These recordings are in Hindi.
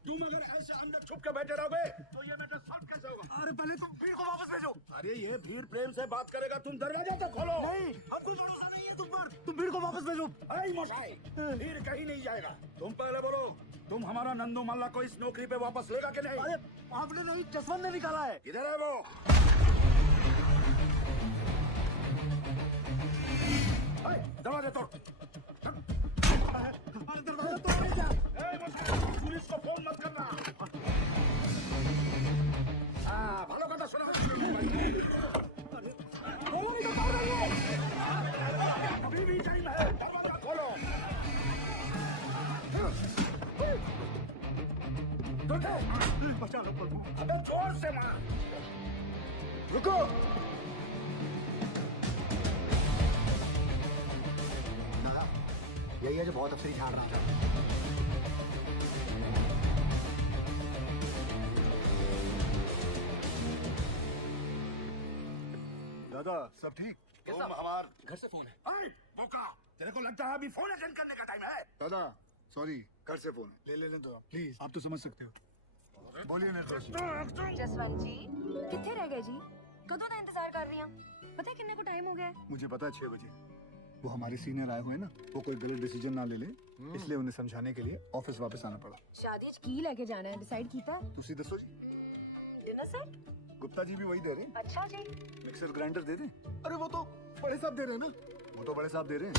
तुम अगर ऐसे अंदर छुप के बैठे रहोगे तो ये मैटर सॉल्व कैसे होगा? अरे पहले तो भीड़ को वापस भेजो। अरे ये भीड़ प्रेम से बात करेगा, तुम दरवाजा तो खोलो। नहीं, हमको भरोसा नहीं है तुम पर। तुम भीड़ को वापस भेजो। अरे मशाई, भीड़ कहीं नहीं जाएगा। तुम पहले बोलो, तुम हमारा नंदू मल्ला को इस नौकरी पे वापस लेगा कि नहीं? अरे आपने नहीं, जसवंत ने निकाला है। किधर है वो? दरवाजा तोड़। अरे दरवाजा तोड़ नहीं जा। पुलिस को फोन मत करना। भालो का सुना। अभी भी टाइम है, दरवाजा खोलो। बचा लो प्रभु। अबे जोर से मार। रुको। दादा, यही है जो बहुत अफसरी झाड़ रहा था। दादा सब ठीक? तुम हमार घर से फोन है। बोका, तेरे को लगता है अभी फोन अटेंड करने का टाइम है? दादा सॉरी, घर से फोन है। ले लेने दो आप प्लीज, आप तो समझ सकते हो। बोलिए निर्दोष। जसवंत जी कितने रह गए जी? कदों का इंतजार कर रही हैं? पता है कितने को टाइम हो गया है? मुझे पता है 6 बजे। वो हमारे सीनियर आए हुए हैं ना, वो कोई गलत डिसीजन ना ले ले, इसलिए उन्हें समझाने के लिए ऑफिस वापस आना पड़ा। शादी की लेके जाना है, डिसाइड कीता? तुसी दसो जी। Dinner set? गुप्ता जी भी वही दे रहे हैं। अच्छा जी। मिक्सर ग्राइंडर दे दें? अरे वो तो बड़े साहब दे रहे हैं ना। वो तो बड़े साहब दे रहे हैं।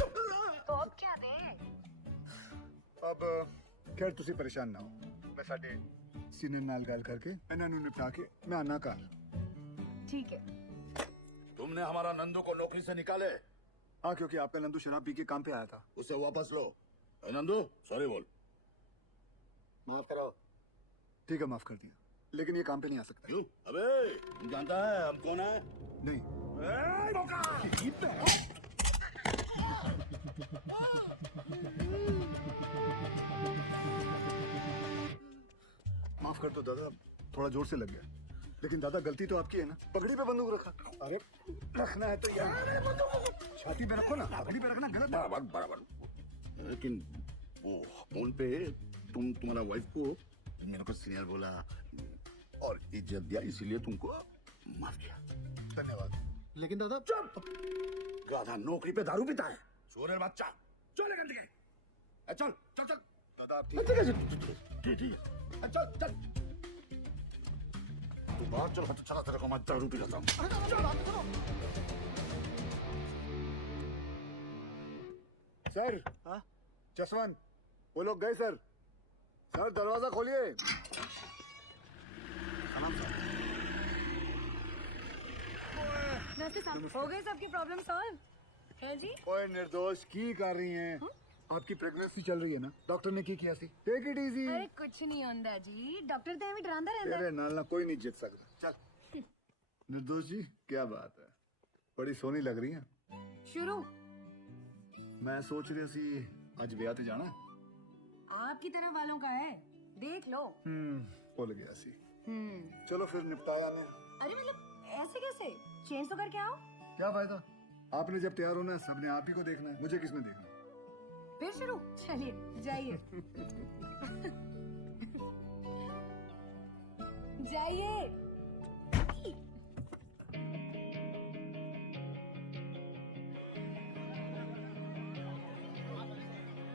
तो अब क्या दें? अब खैर तुसी परेशान ना हो, मैं साडे सीनियर नाल गल करके इन्हां नूं निपटा के मैं आना घर। ठीक है। तुमने हमारा नंदू को नौकरी से निकाले? हाँ, क्योंकि आपका नंदू शराब पी के काम पे आया था। उसे वापस लो। नंदू सॉरी बोल। माफ करो। ठीक है, माफ कर दिया, लेकिन ये काम पे नहीं आ सकता। क्यों? अबे तुम जानता है हम कौन है? नहीं। माफ कर दो दादा, थोड़ा जोर से लग गया, लेकिन दादा गलती तो आपकी है ना। पगड़ी पे बंदूक रखा। अरे रखना है तो यार छाती पे रखो ना, पगड़ी पे रखना गलत है। बराबर बराबर। लेकिन वो फोन पे तुम्हारा वाइफ को मेरे को सीनियर बोला और इज्जत दिया, इसीलिए तुमको माफ किया। धन्यवाद। लेकिन दादा चुप! गाधा नौकरी पे दारू पीता है, चोर बच्चा। चल गंदगी, चल चल चल। दादा आप ठीक है, चल चल। तू बाहर चल, चला तेरे को मैं दारू पिलाता हूँ। सर। हाँ? जसवंत, वो लोग गए सर। सर दरवाजा खोलिए। नमस्ते साहब, हो गए सबकी प्रॉब्लम सॉल्व? है जी? ओए निर्दोष, की कर रही हैं? आपकी प्रेगनेंसी चल रही है ना, डॉक्टर ने की किया सी। Take it easy. अरे कुछ नहीं होता जी, डॉक्टर तो हमें डरांदा रहता है। तेरे नाल ना कोई नहीं जीत सकता। चल। निर्दोष जी क्या बात है, बड़ी सोहनी लग रही है। शुरू। मैं सोच रही सी आज ब्याह ते जाना है। आपकी तरफ वालों का है, देख लो। भूल गया सी। चलो फिर निपटाया ने। अरे मतलब ऐसे कैसे? चेंज तो करके आओ। क्या फायदा, आपने जब तैयार होना है सबने आप ही को देखना है, मुझे किसने देखना है? फिर शुरू। चलिए जाइए। जाइए।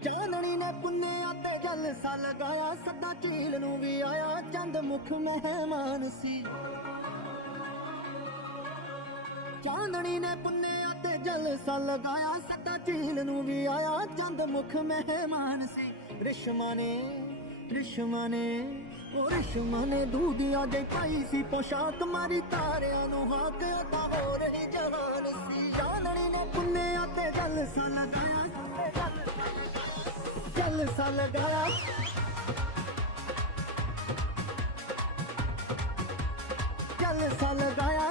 ਚਾਨਣੀ ਨੇ ਪੁੰਨਿਆ ਤੇ ਜਲਸਾ ਲਗਾਇਆ, ਸਦਾ ਝੀਲ ਨੂੰ ਵੀ ਆਇਆ, ਚੰਦ ਮੁਖ ਮਹਿਮਾਨ ਸੀ। ਚਾਨਣੀ ਨੇ ਪੁੰਨਿਆ ਤੇ ਜਲਸਾ ਲਗਾਇਆ, ਸਦਾ ਝੀਲ ਨੂੰ ਵੀ ਆਇਆ, ਚੰਦ ਮੁਖ ਮਹਿਮਾਨ ਸੀ। ਰਿਸ਼ਮਾ ਨੇ ਉਹ ਰਿਸ਼ਮਾ ਨੇ ਦੂਦੀਆਂ ਦੇ ਪਾਈ ਸੀ ਪੋਸ਼ਾਕ, ਮਾਰੀ ਤਾਰਿਆਂ ਨੂੰ ਹਾਕ, ਅਦਾ ਹੋ ਰਹੀ ਜਹਾਨ ਸੀ। ਚਾਨਣੀ ਨੇ ਪੁੰਨਿਆ ਤੇ ਜਲਸਾ ਲਗਾਇਆ, जलसा लगाया, जलसा लगाया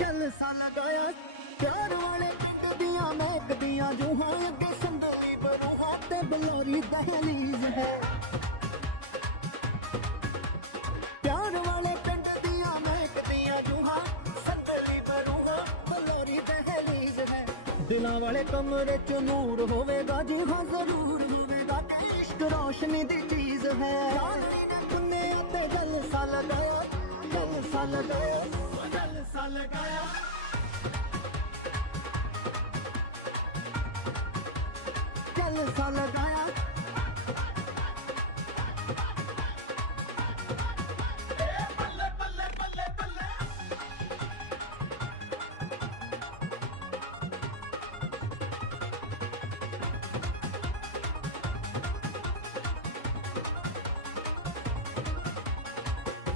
जलसा लगाया प्यार वाले पिंड दियां महकदियां जूहां अगे संदली बरूहां ते बलौरी दहलीज है प्यार वाले पिंड दियां महकदियां जूहां संदली बरूहां बलौरी दहलीज है दिलां वाले कमरे च नूर होवेगा जी हाँ जरूर होवेगा कि इश्क रोशनी दी चीज है पुन्ने ते जलसा लगाया जलसा लगाया जलसा लगाया जलसा लगाया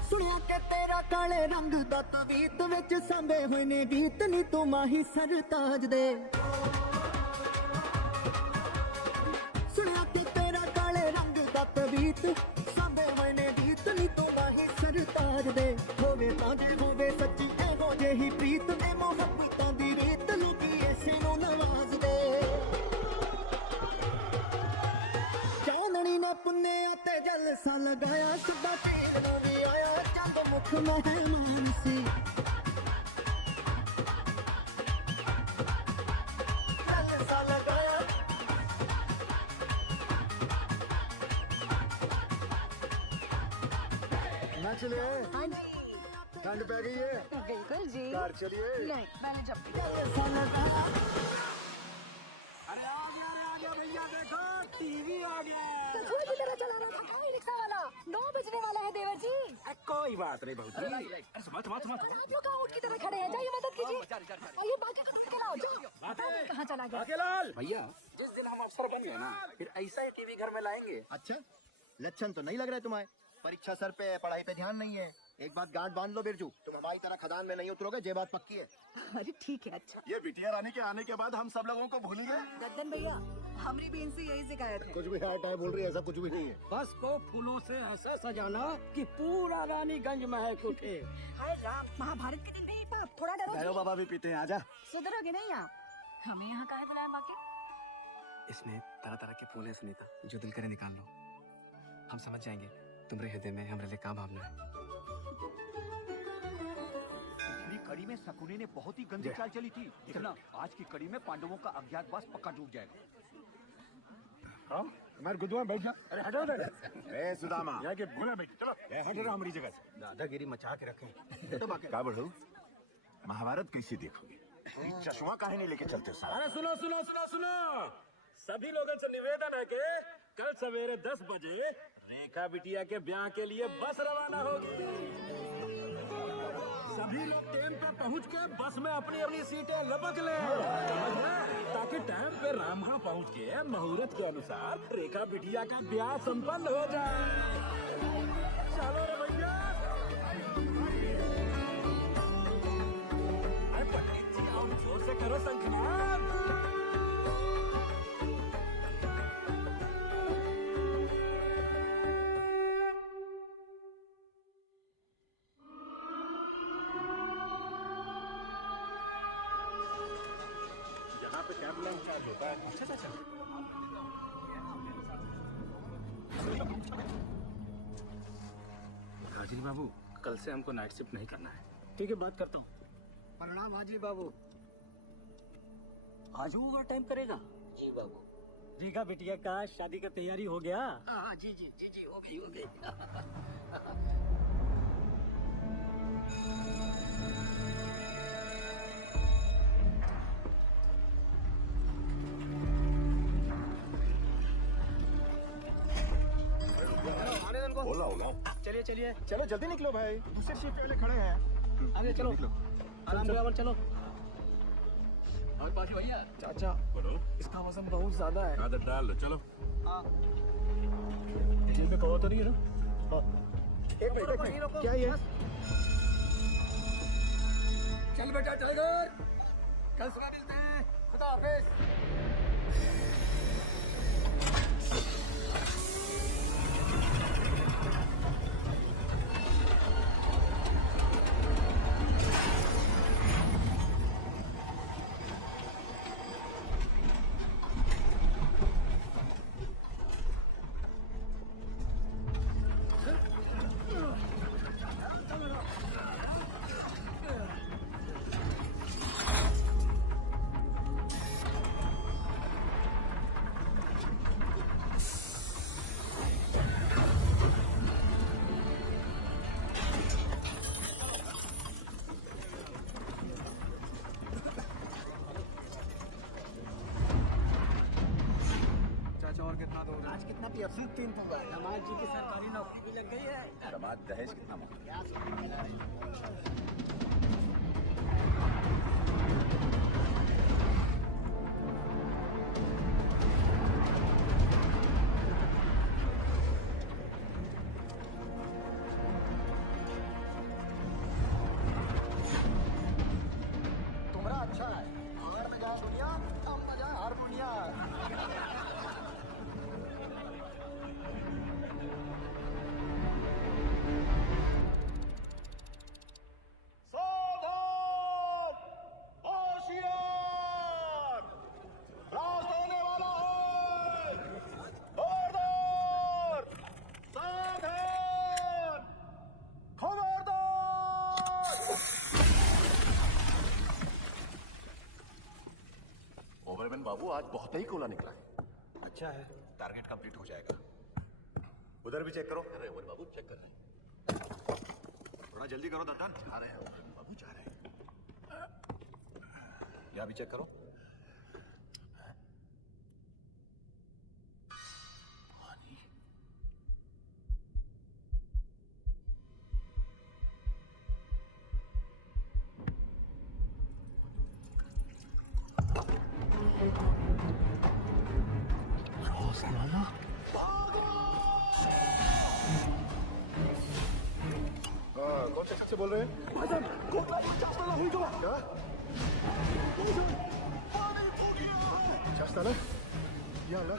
सुनिया के तेरा काले रंग दा तवीत विच सांभे होए ने गीत नी तू माही सरताज दे सुनिया के तेरा काले रंग दा तवीत सांभे होए ने गीत नी तू माही सरताज दे होवे तां जे होवे सच्ची एहो जेही प्रीत ते मोहब्बतां दी रीत लुटी ऐसे नु नवाज दे चांदनी ने पुन्ने ते जलसा लगाया सुबह पीर नू भी आया चंद मुख मेहमान सी जलसा लगाया ना चलिए हाँ जी ठंड पै गई है बिल्कुल जी घर चलिए नहीं मैंने जब जलसा लगाया अरे आ गया भैया देखो टीवी आ गया थोड़ी की तरह चला रहा था कहाँ रिक्शा वाला 9 बजने वाला है देवर जी कोई बात नहीं बहुत जी और आप लोग कहाँ ऊँट की तरह खड़े हैं जाइए मदद कीजिए आइए बाकी सबसे लाओ जाओ कहाँ चला गया बाकेलाल भैया जिस दिन हम अफसर बन गए ना फिर ऐसा ही टीवी घर में लाएंगे। अच्छा लक्षण तो नहीं लग रहा है तुम्हारे परीक्षा सर पे है पढ़ाई पे ध्यान नहीं है एक बात गांठ बांध लो बिरजू तुम हमारी तरह खदान में नहीं उतरोगे ये बात पक्की है अरे ठीक है अच्छा ये बिटिया रानी के आने के बाद हम सब लोगों को भूल गए। गद्दन भैया हमारी भी इनसे यही शिकायत है कुछ भी हार्ट है बोल रही है ऐसा कुछ भी नहीं है बस को फूलों से ऐसा सजाना कि पूरा रानीगंज महक उठे। हाय राम महाभारत के दिन नहीं पाप थोड़ा डरो भैरव बाबा भी पीते हैं आजा सुधरोगे नहीं आप हमें यहाँ काहे बुलाया बाकी इसमें तरह तरह के फूल हैं सुनीता जो दिल करे निकाल लो हम समझ जाएंगे तुम्हारे हृदय में हमारे लिए क्या भावना है। पिछली कड़ी में शकुनी ने बहुत ही गंदी चाल चली थी देखना आज की कड़ी में पांडवों का अज्ञातवास पक्का डूब जाएगा। हमारे गुदुआ बैठ जा अरे हटो ए सुदामा जाके भोला बैठ चलो हट रहा हमारी जगह से दादागिरी मचा के रखें तो बाकी का बढ़ो महाभारत कैसे देखोगे चश्मा काहे नहीं लेके चलते साहब अरे सुनो सुनो सुनो सुनो सभी लोगों से निवेदन है कि कल सवेरे 10 बजे रेखा बिटिया के ब्याह के लिए बस रवाना होगी। सभी लोग ट्रेन पर पहुंच के बस में अपनी अपनी सीटें लपक ले समझ गए? ताकि टाइम पे रामहा पहुंच के मुहूर्त के अनुसार रेखा बिटिया का ब्याह संपन्न हो जाए। चलो रे भैया अरे पंडित जी आप जोर से करो शंखनाद। हाजिरी बाबू कल से हमको नाइट शिफ्ट नहीं करना है। ठीक है बात करता हूँ। प्रणाम हाजी बाबू आज ओवर टाइम करेगा जी बाबू रीगा बिटिया का शादी का तैयारी हो गया। हाँ जी जी जी जी हो गई बोला होगा चलिए चलिए चलो जल्दी निकलो भाई दूसरे सीट पहले खड़े हैं आगे चलो आराम से चलो। और बाजू भैया चाचा बोलो इसका वजन बहुत ज्यादा है। आदत डाल लो चलो। जेब में कहो तो नहीं है ना एक मिनट क्या ये चल बेटा टाइगर कल सुबह मिलते हैं। खुदा हाफिज। और कितना दो? आज कितना पिया? सिर्फ 3 तो दामाद जी की सरकारी नौकरी भी लग गई है। दामाद दहेज कितना मांगा? तुम्हारा अच्छा है। हार में जाए दुनिया, हम न जाए हर दुनिया। सावधान! होशियार! ब्लास्ट होने वाला है! खबरदार! सावधान! खबरदार! ओवरमैन बाबू आज बहुत ही कोला निकला है। अच्छा है, टारगेट कंप्लीट हो जाएगा। उधर भी चेक करो। अरे ओवरमैन बाबू चेक कर रहे हैं। थोड़ा जल्दी करो दत्तन। जा रहे हैं ओवरमैन बाबू, जा रहे हैं। यहाँ भी चेक करो। पानी। कौन से शख्स से बोल रहे हैं? क्या? शास्ताना? या अल्लाह।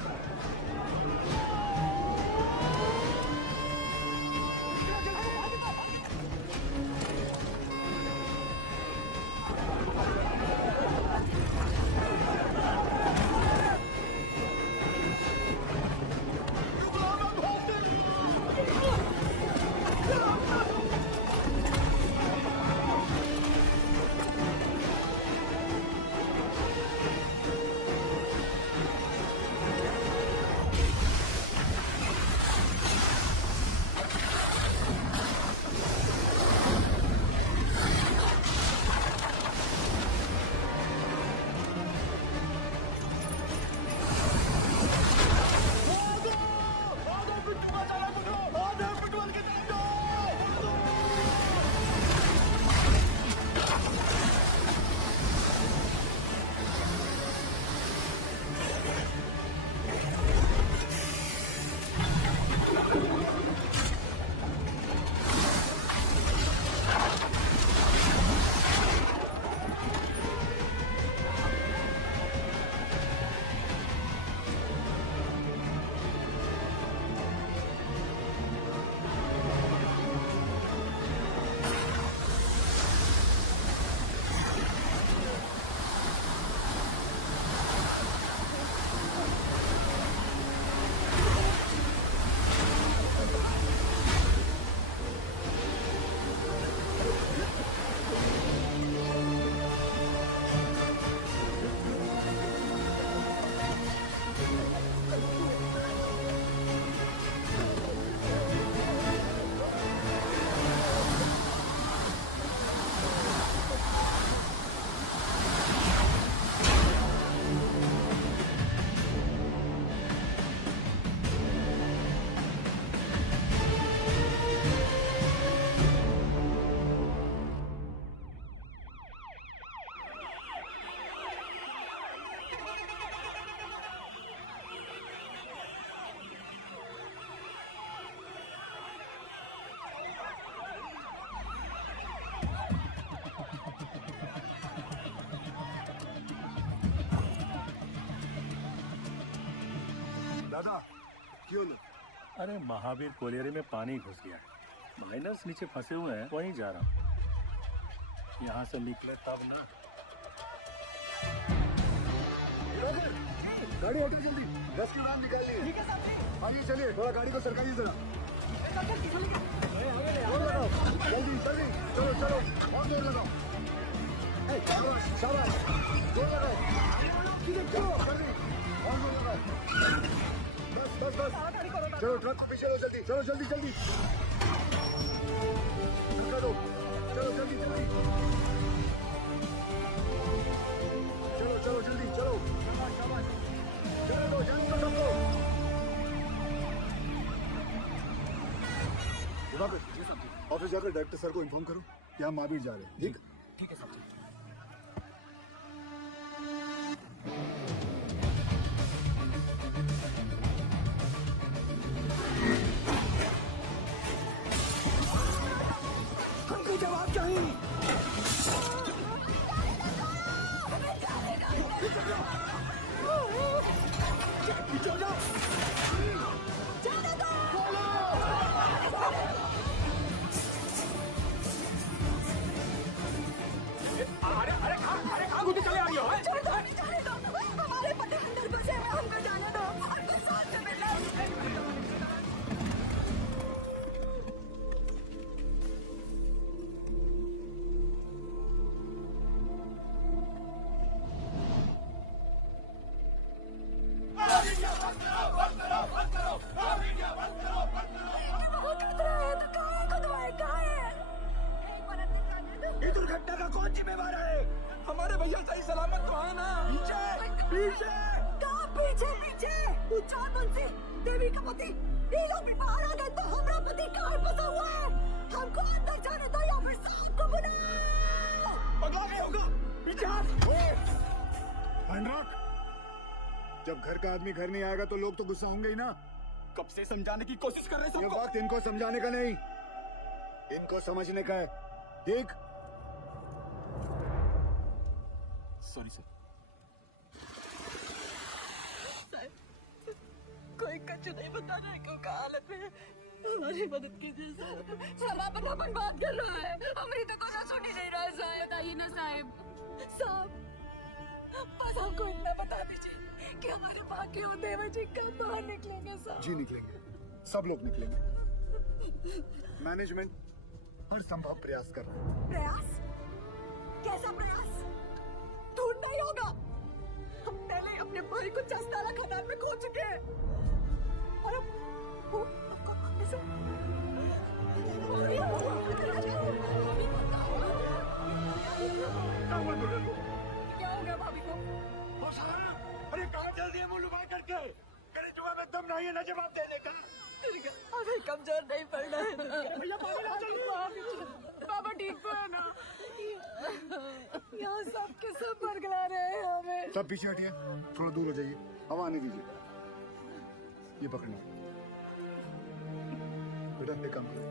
दादा क्यों ना? अरे महावीर कोलियरी में पानी घुस गया है। माइनर्स नीचे फंसे हुए हैं, वहीं जा रहा हूँ। यहाँ से निकले तब ना। गाड़ी हटो जल्दी, 10 की वैन निकालिए। ठीक है साहब। आइए चलिए, थोड़ा गाड़ी को सरकाइए जरा। जोर लगाओ, जल्दी जल्दी, चलो चलो, और जोर लगाओ। शाबाश शाबाश, जोर लगाओ। चलो जल्दी, और जोर लगाओ। बस बस बस, चलो ट्रक को पीछे लो जल्दी, चलो जल्दी जल्दी। धक्का दो, चलो जल्दी जल्दी। चलो चलो जल्दी चलो। शाबाश शाबाश, चलो दो, जल्दी दो सबको। ऑफिस जाकर डायरेक्टर सर को इन्फॉर्म करो कि हम महावीर जा रहे हैं। ठीक ठीक है साहब। हमको जवाब चाहिए। हमारे पति अंदर घुसे हैं, हमको जाने दो। हमको साथ में मिलना है। बहुत खतरा है, तो कहाँ है खुदवाए, कहाँ है? एक मिनट निकालने दो। ये दुर्घटना का कौन जिम्मेवार है? हमारे भैया सही सलामत तो है ना? पीछे पीछे कहाँ पीछे पीछे? तू चार बंसी, देवी का पति, ये लोग भी बाहर आ गए तो हमारा पति कहाँ फंसा हुआ है? हमको अंदर जाने दो या फिर साहब को बुलाओ। पगला नहीं होगा। पीछे हट। अनुराग, जब घर का आदमी घर नहीं आएगा तो लोग तो गुस्सा होंगे ही ना। कब से समझाने की कोशिश कर रहे ये सबको। वक्त इनको समझाने का नहीं, इनको समझने का है। ठीक? Sorry sir. कोई कच्चू नहीं बता रहा है क्यों का हालत में है। हमारी मदद कीजिए सर। समापन बात कर रहा है, हमारी तो कोई सुन ही नहीं रहा है साहब। बताइए ना साहब। साहब, बस हमको इतना बता दीजिए कि हमारे बाकी होते हुए जी कब बाहर निकलेंगे साहब। जी निकलेंगे, सब लोग निकलेंगे। मैनेजमेंट हर संभव प्रयास कर रहा है। प्रयास? कैसा प्रयास? ढूंढना ही होगा। हम पहले ही अपने भाई को चस्ताला खदान में खो चुके हैं और अब वो हमको वापस से- क्या हो गया भाभी को? अरे कहाँ चल दिए मुंह लुभाए करके? मेरे जुआ में दम नहीं है ना जवाब देने का। अभी कमजोर नहीं पड़ना है। बाबा ठीक तो है ना? यहाँ सब के सब बरगला रहे हैं हमें। सब पीछे हटिए, थोड़ा दूर हो जाइए, हवा आने दीजिए। ये पकड़ना बेटा, ये काम करो,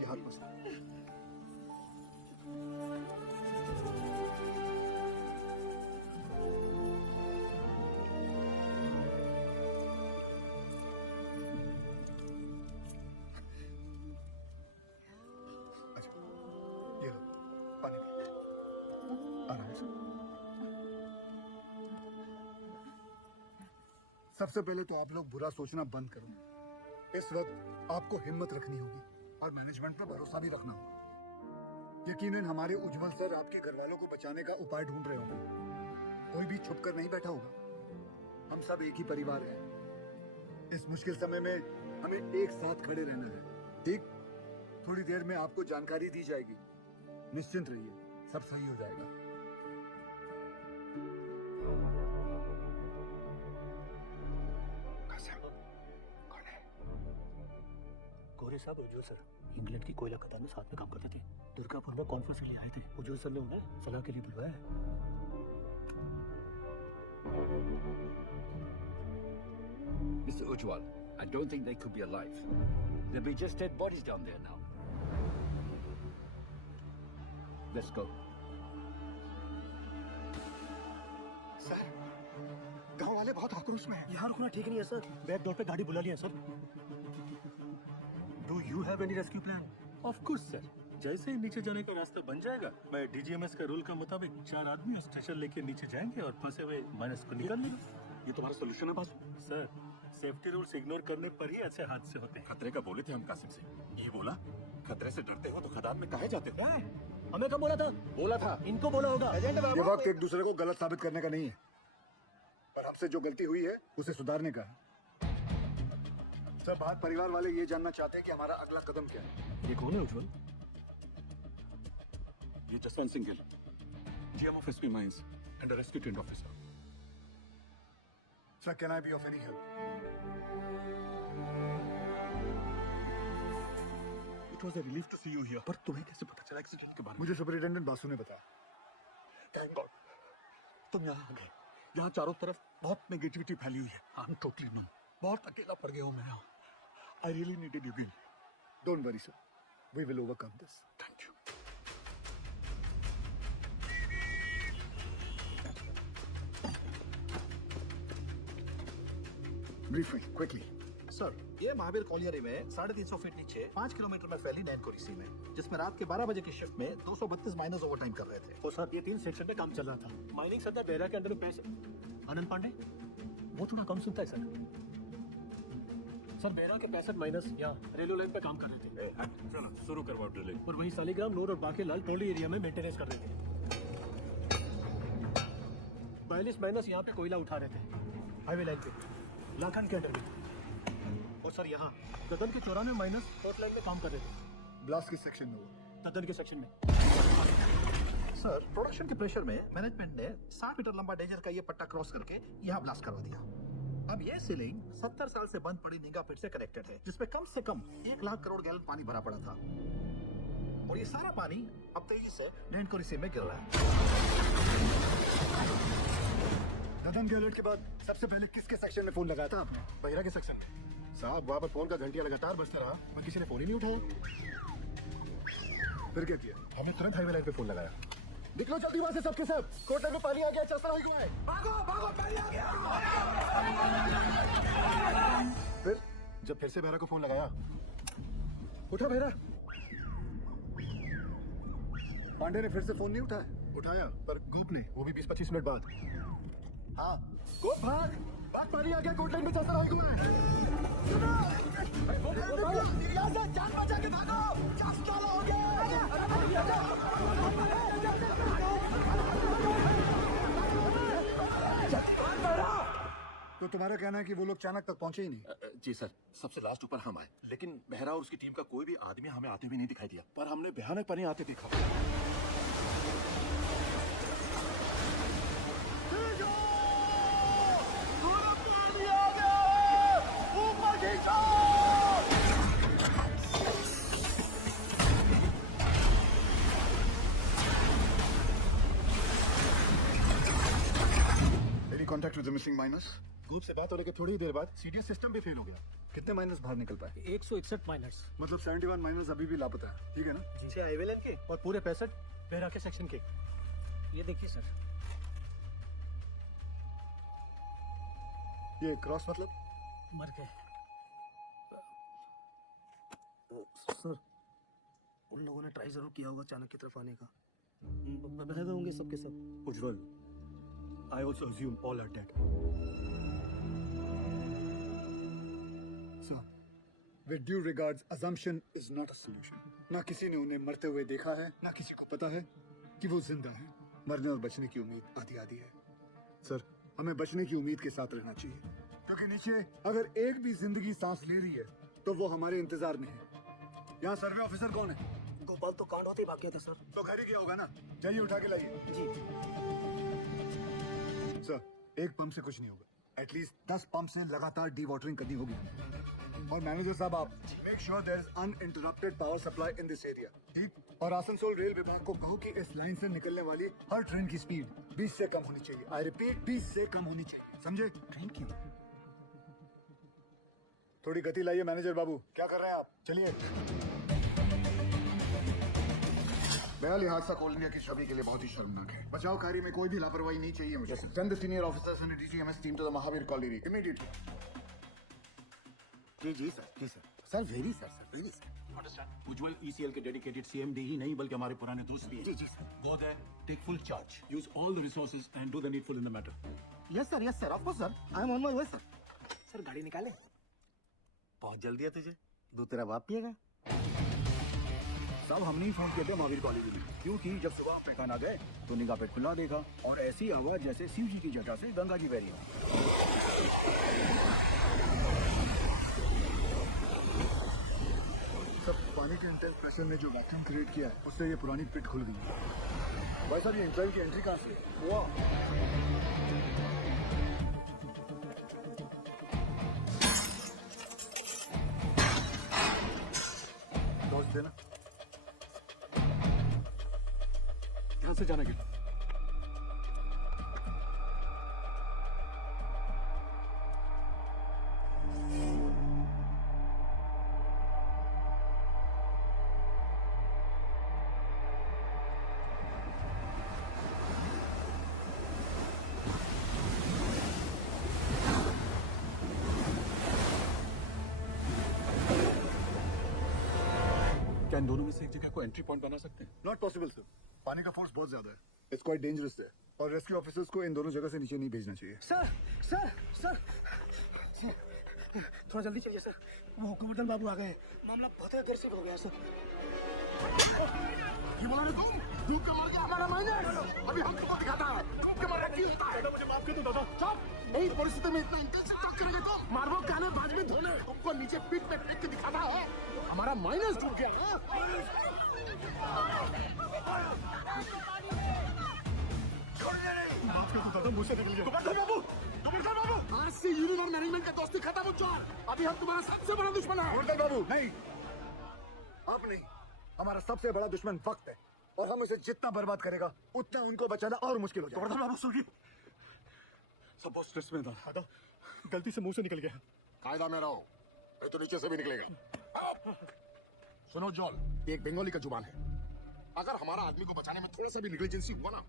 ये हाथ पकड़ो। अच्छा, ये लो, पानी पियो। आराम से। सबसे पहले तो आप लोग बुरा सोचना बंद करो। इस वक्त आपको हिम्मत रखनी होगी और मैनेजमेंट पर भरोसा भी रखना होगा। यकीनन हमारे उज्जवल सर आपके घर वालों को बचाने का उपाय ढूंढ रहे होंगे। कोई भी छुप कर नहीं बैठा होगा। हम सब एक ही परिवार हैं। इस मुश्किल समय में हमें एक साथ खड़े रहना है। ठीक? थोड़ी देर में आपको जानकारी दी जाएगी। निश्चिंत रहिए, सब सही हो जाएगा। गोरे साहब उज्जवल सर इंग्लैंड की कोयला खदान में साथ में काम करते थे। दुर्गापुर में कॉन्फ्रेंस के लिए आए थे। उज्जवल सर ने उन्हें सलाह के लिए बुलवाया है। Mr. Ujwal, I don't think they could be alive. There'll be just dead bodies down there now. Let's go. Sir, गांव वाले बहुत आक्रोश में हैं। यहाँ रुकना ठीक नहीं है सर। बैक डोर पे गाड़ी बुला लिया sir. Do you have any rescue plan? Of course sir. जैसे ही नीचे जाने का रास्ता बन जाएगा, मैं डीजीएमएस का रूल का मुताबिक 4 आदमी स्टेशन लेके नीचे जाएंगे और फंसे हुए माइनस को निकाल लेंगे। ये तुम्हारा सोल्यूशन है बस? सर, सेफ्टी रूल्स इग्नोर करने पर ही ऐसे हादसे होते हैं। खतरे का बोले थे हम कासिम से। ये बोला, खतरे से डरते हो तो खदान में काहे जाते हो? हमें कब बोला था? बोला था। इनको बोला होगा। ये वक्त एक दूसरे को गलत साबित करने का नहीं है, पर हमसे जो गलती हुई है उसे सुधारने का है। सब बात परिवार वाले ये जानना चाहते हैं कि हमारा अगला कदम क्या है। ये कौन है उज्जवल? ये Jaswant Singh Gill, GM of SP mines and rescue tent officer. Sir, can I be of any help? It was a relief to see you here. पर तुम्हें कैसे पता चला एक्सीडेंट के बारे में? मुझे सुपरिटेंडेंट बासु ने बताया। थैंक गॉड तुम यहाँ आ गए। यहाँ चारों तरफ बहुत नेगेटिविटी फैली हुई है। I am totally numb. बहुत अकेला पड़ गया हूँ मैं यहाँ। I really needed you Gill. Don't worry sir, we will overcome this. Thank you. Brief me quickly. Sir, ये महावीर कॉलियरी में 350 फीट नीचे 5 किलोमीटर में फैली नैन कोरिसी में, जिसमें रात के 12 बजे की शिफ्ट में 232 माइनर्स ओवरटाइम कर रहे थे। और सर ये 3 सेक्शन में काम चल रहा था। माइनिंग सर बेहरा के अंदर पैसे। आनंद पांडे वो थोड़ा कम सुनता है सर। सर बेहरा के 65 माइनर्स यहाँ रेलवे लाइन पे काम कर रहे थे। चलो शुरू करवाओ ड्रिलिंग। और वहीं सालीग्राम रोड और बाकेलाल टोली एरिया में मेंटेनेंस कर रहे थे। 42 माइनर्स यहाँ पे कोयला उठा रहे थे हाईवे लाइन पे लाखन के अंडर में। और सर यहाँ ददन के 94 माइनस फोर्थ लाइन में काम कर रहे थे। ब्लास्ट किस सेक्शन में हुआ? ददन के सेक्शन में। सर, प्रोडक्शन के प्रेशर में मैनेजमेंट ने 60 मीटर लंबा डेंजर का ये पट्टा क्रॉस करके यहाँ ब्लास्ट करवा दिया। अब ये सीलिंग 70 साल से बंद पड़ी निंगा पिट से कनेक्टेड है, जिसमें कम से कम 1 लाख करोड़ गैलन पानी भरा पड़ा था। और ये सारा पानी अब तेजी से नैन कोरिसी में गिर रहा है। ददन के अलर्ट के बाद सबसे पहले किसके सेक्शन में फोन लगाया था आपने? बहिरा के सेक्शन में। साहब वहाँ पर फोन का घंटिया लगातार बजता रहा, पर किसी ने फोन ही नहीं उठाया। फिर क्या किया? हमने तुरंत हाईवे लाइन पे फोन लगाया। निकलो जल्दी वहाँ से सबके सब। कोटले में पानी आ गया, चलता रही है। भागो भागो, पानी आ गया। फिर जब फिर से बेहरा को फोन लगाया, उठा बेहरा। पांडे ने फिर से फोन नहीं उठाया, पर गोप ने, वो भी 20-25 मिनट बाद। हाँ गोप भाग पानी आ गया, कोटले में चलता रही है। जान बचा के भागो, क्या साला हो गया? तो तुम्हारा कहना है कि वो लोग चाणक तक पहुंचे ही नहीं? जी सर, सबसे लास्ट ऊपर हम आए, लेकिन बेहरा और उसकी टीम का कोई भी आदमी हमें आते हुए नहीं दिखाई दिया। पर हमने भयानक पानी आते देखा। Contact with the missing miners. Group से बात होने के थोड़ी ही देर बाद सीडीएस सिस्टम भी फेल हो गया। कितने माइनर्स बाहर निकल पाए? 161 माइनर्स। मतलब 71 माइनर्स अभी भी लापता है, ठीक है ना? जी हाईवे लाइन के और पूरे 65 बेहरा के सेक्शन के। ये देखिए सर, ये क्रॉस मतलब? मर गए सर। उन लोगों ने ट्राई जरूर किया होगा चाणक की तरफ आने का। बह गए होंगे सबके सब। उज्जवल, I also assume all are dead. Sir, with due regards, assumption is not a solution. ना किसी ने उन्हें मरते हुए देखा है, ना किसी को पता है कि वो जिंदा है। मरने और बचने की उम्मीद आधी है। सर, हमें बचने की उम्मीद के साथ रहना चाहिए, क्योंकि नीचे अगर एक भी जिंदगी सांस ले रही है तो वो हमारे इंतजार में है। यहाँ सर्वे ऑफिसर कौन है? गोपाल तो कांड होते ही भाग गया था सर। तो घर ही गया होगा ना? जाइए उठा के लाइए। जी। सर, एक पंप से कुछ नहीं होगा। एटलीस्ट 10 पंप से लगातार डी वाटरिंग करनी होगी। और मैनेजर साहब, आप make sure there is uninterrupted power supply in this area, ठीक? और आसनसोल रेल विभाग को कहो कि इस लाइन से निकलने वाली हर ट्रेन की स्पीड 20 से कम होनी चाहिए। आई रिपीट, 20 से कम होनी चाहिए, समझे? Thank you. थोड़ी गति लाइए मैनेजर बाबू। क्या कर रहे हैं आप? चलिए। बहरहाल ये हादसा कोल इंडिया की छवि के लिए बहुत ही शर्मनाक है। बचाव कार्य में कोई भी लापरवाही नहीं चाहिए मुझे। Send the senior officers and DGMS team to the Mahavir colony immediately. जी sir. Sir very sir. Ujjwal ECL के डेडिकेटेड CMD ही नहीं बल्कि हमारे पुराने दोस्त भी हैं। जी sir. Go there, take full charge, use all the resources and do the needful in the matter. Yes sir, of course sir, I am on my way sir. Sir गाड़ी निकाले। बहुत जल्दी है तुझे। दूध तेरा बाप पिएगा। साहब, हमने ही फोन किया था महावीर कॉलेज में, क्योंकि जब सुबह आप पेखाना गए तो निगाह पेट खुला देखा और ऐसी आवाज जैसे शिव जी की जटा से गंगा जी बह रही हो। सब पानी के इंटेंस प्रेशर ने जो वैक्यूम क्रिएट किया है, उससे ये पुरानी पिट खुल गई है। भाई साहब, ये इंट्राइल की एंट्री कहाँ से हुआ? देना। यहाँ से जाने के लिए क्या इन दोनों में से एक जगह को एंट्री पॉइंट बना सकते हैं? नॉट पॉसिबल सर, पानी का फोर्स बहुत ज्यादा है, इट्स क्वाइट डेंजरस है, और रेस्क्यू ऑफिसर्स को इन दोनों जगह से नीचे नहीं भेजना चाहिए। सर सर सर सर, थोड़ा जल्दी चलिए सर, वो गोवर्धन बाबू आ गए, मामला बहुत अग्रेसिव हो गया सर। तू कमाल के हमारा माइनस, अभी हम तुमको दिखाता है तुम्हारा क्या होता है। मुझे माफ कर दो दादा। चुप, नहीं परिस्थिति में इतना इंटेंसिव टॉक करेंगे तो मारवो काने बाद में धोने, तुमको नीचे पीठ पे फेंक के दिखाता है, हमारा माइनस टूट गया। माफ कर दो दादा, मुझसे निकल गया। गोवर्धन बाबू, आज से यूनियन और मैनेजमेंट का दोस्ती खत्म हो चुका है, अभी हम तुम्हारा सबसे बड़ा दुश्मन है। गोवर्धन बाबू नहीं, आप नहीं, हमारा सबसे बड़ा दुश्मन वक्त है, और हम उसे जितना बर्बाद करेगा उतना उनको बचाना और मुश्किल हो जाएगा। गोवर्धन बाबू सुनिए, सब बहुत स्ट्रेस में था दादा, गलती से मुंह से निकल गया। कायदा में रहो, नहीं तो नीचे से भी निकलेगा। सुनो जॉल, ये एक बंगाली का जुबान है, अगर हमारा आदमी को बचाने में थोड़ा सा भी निग्लिजेंसी हुआ ना,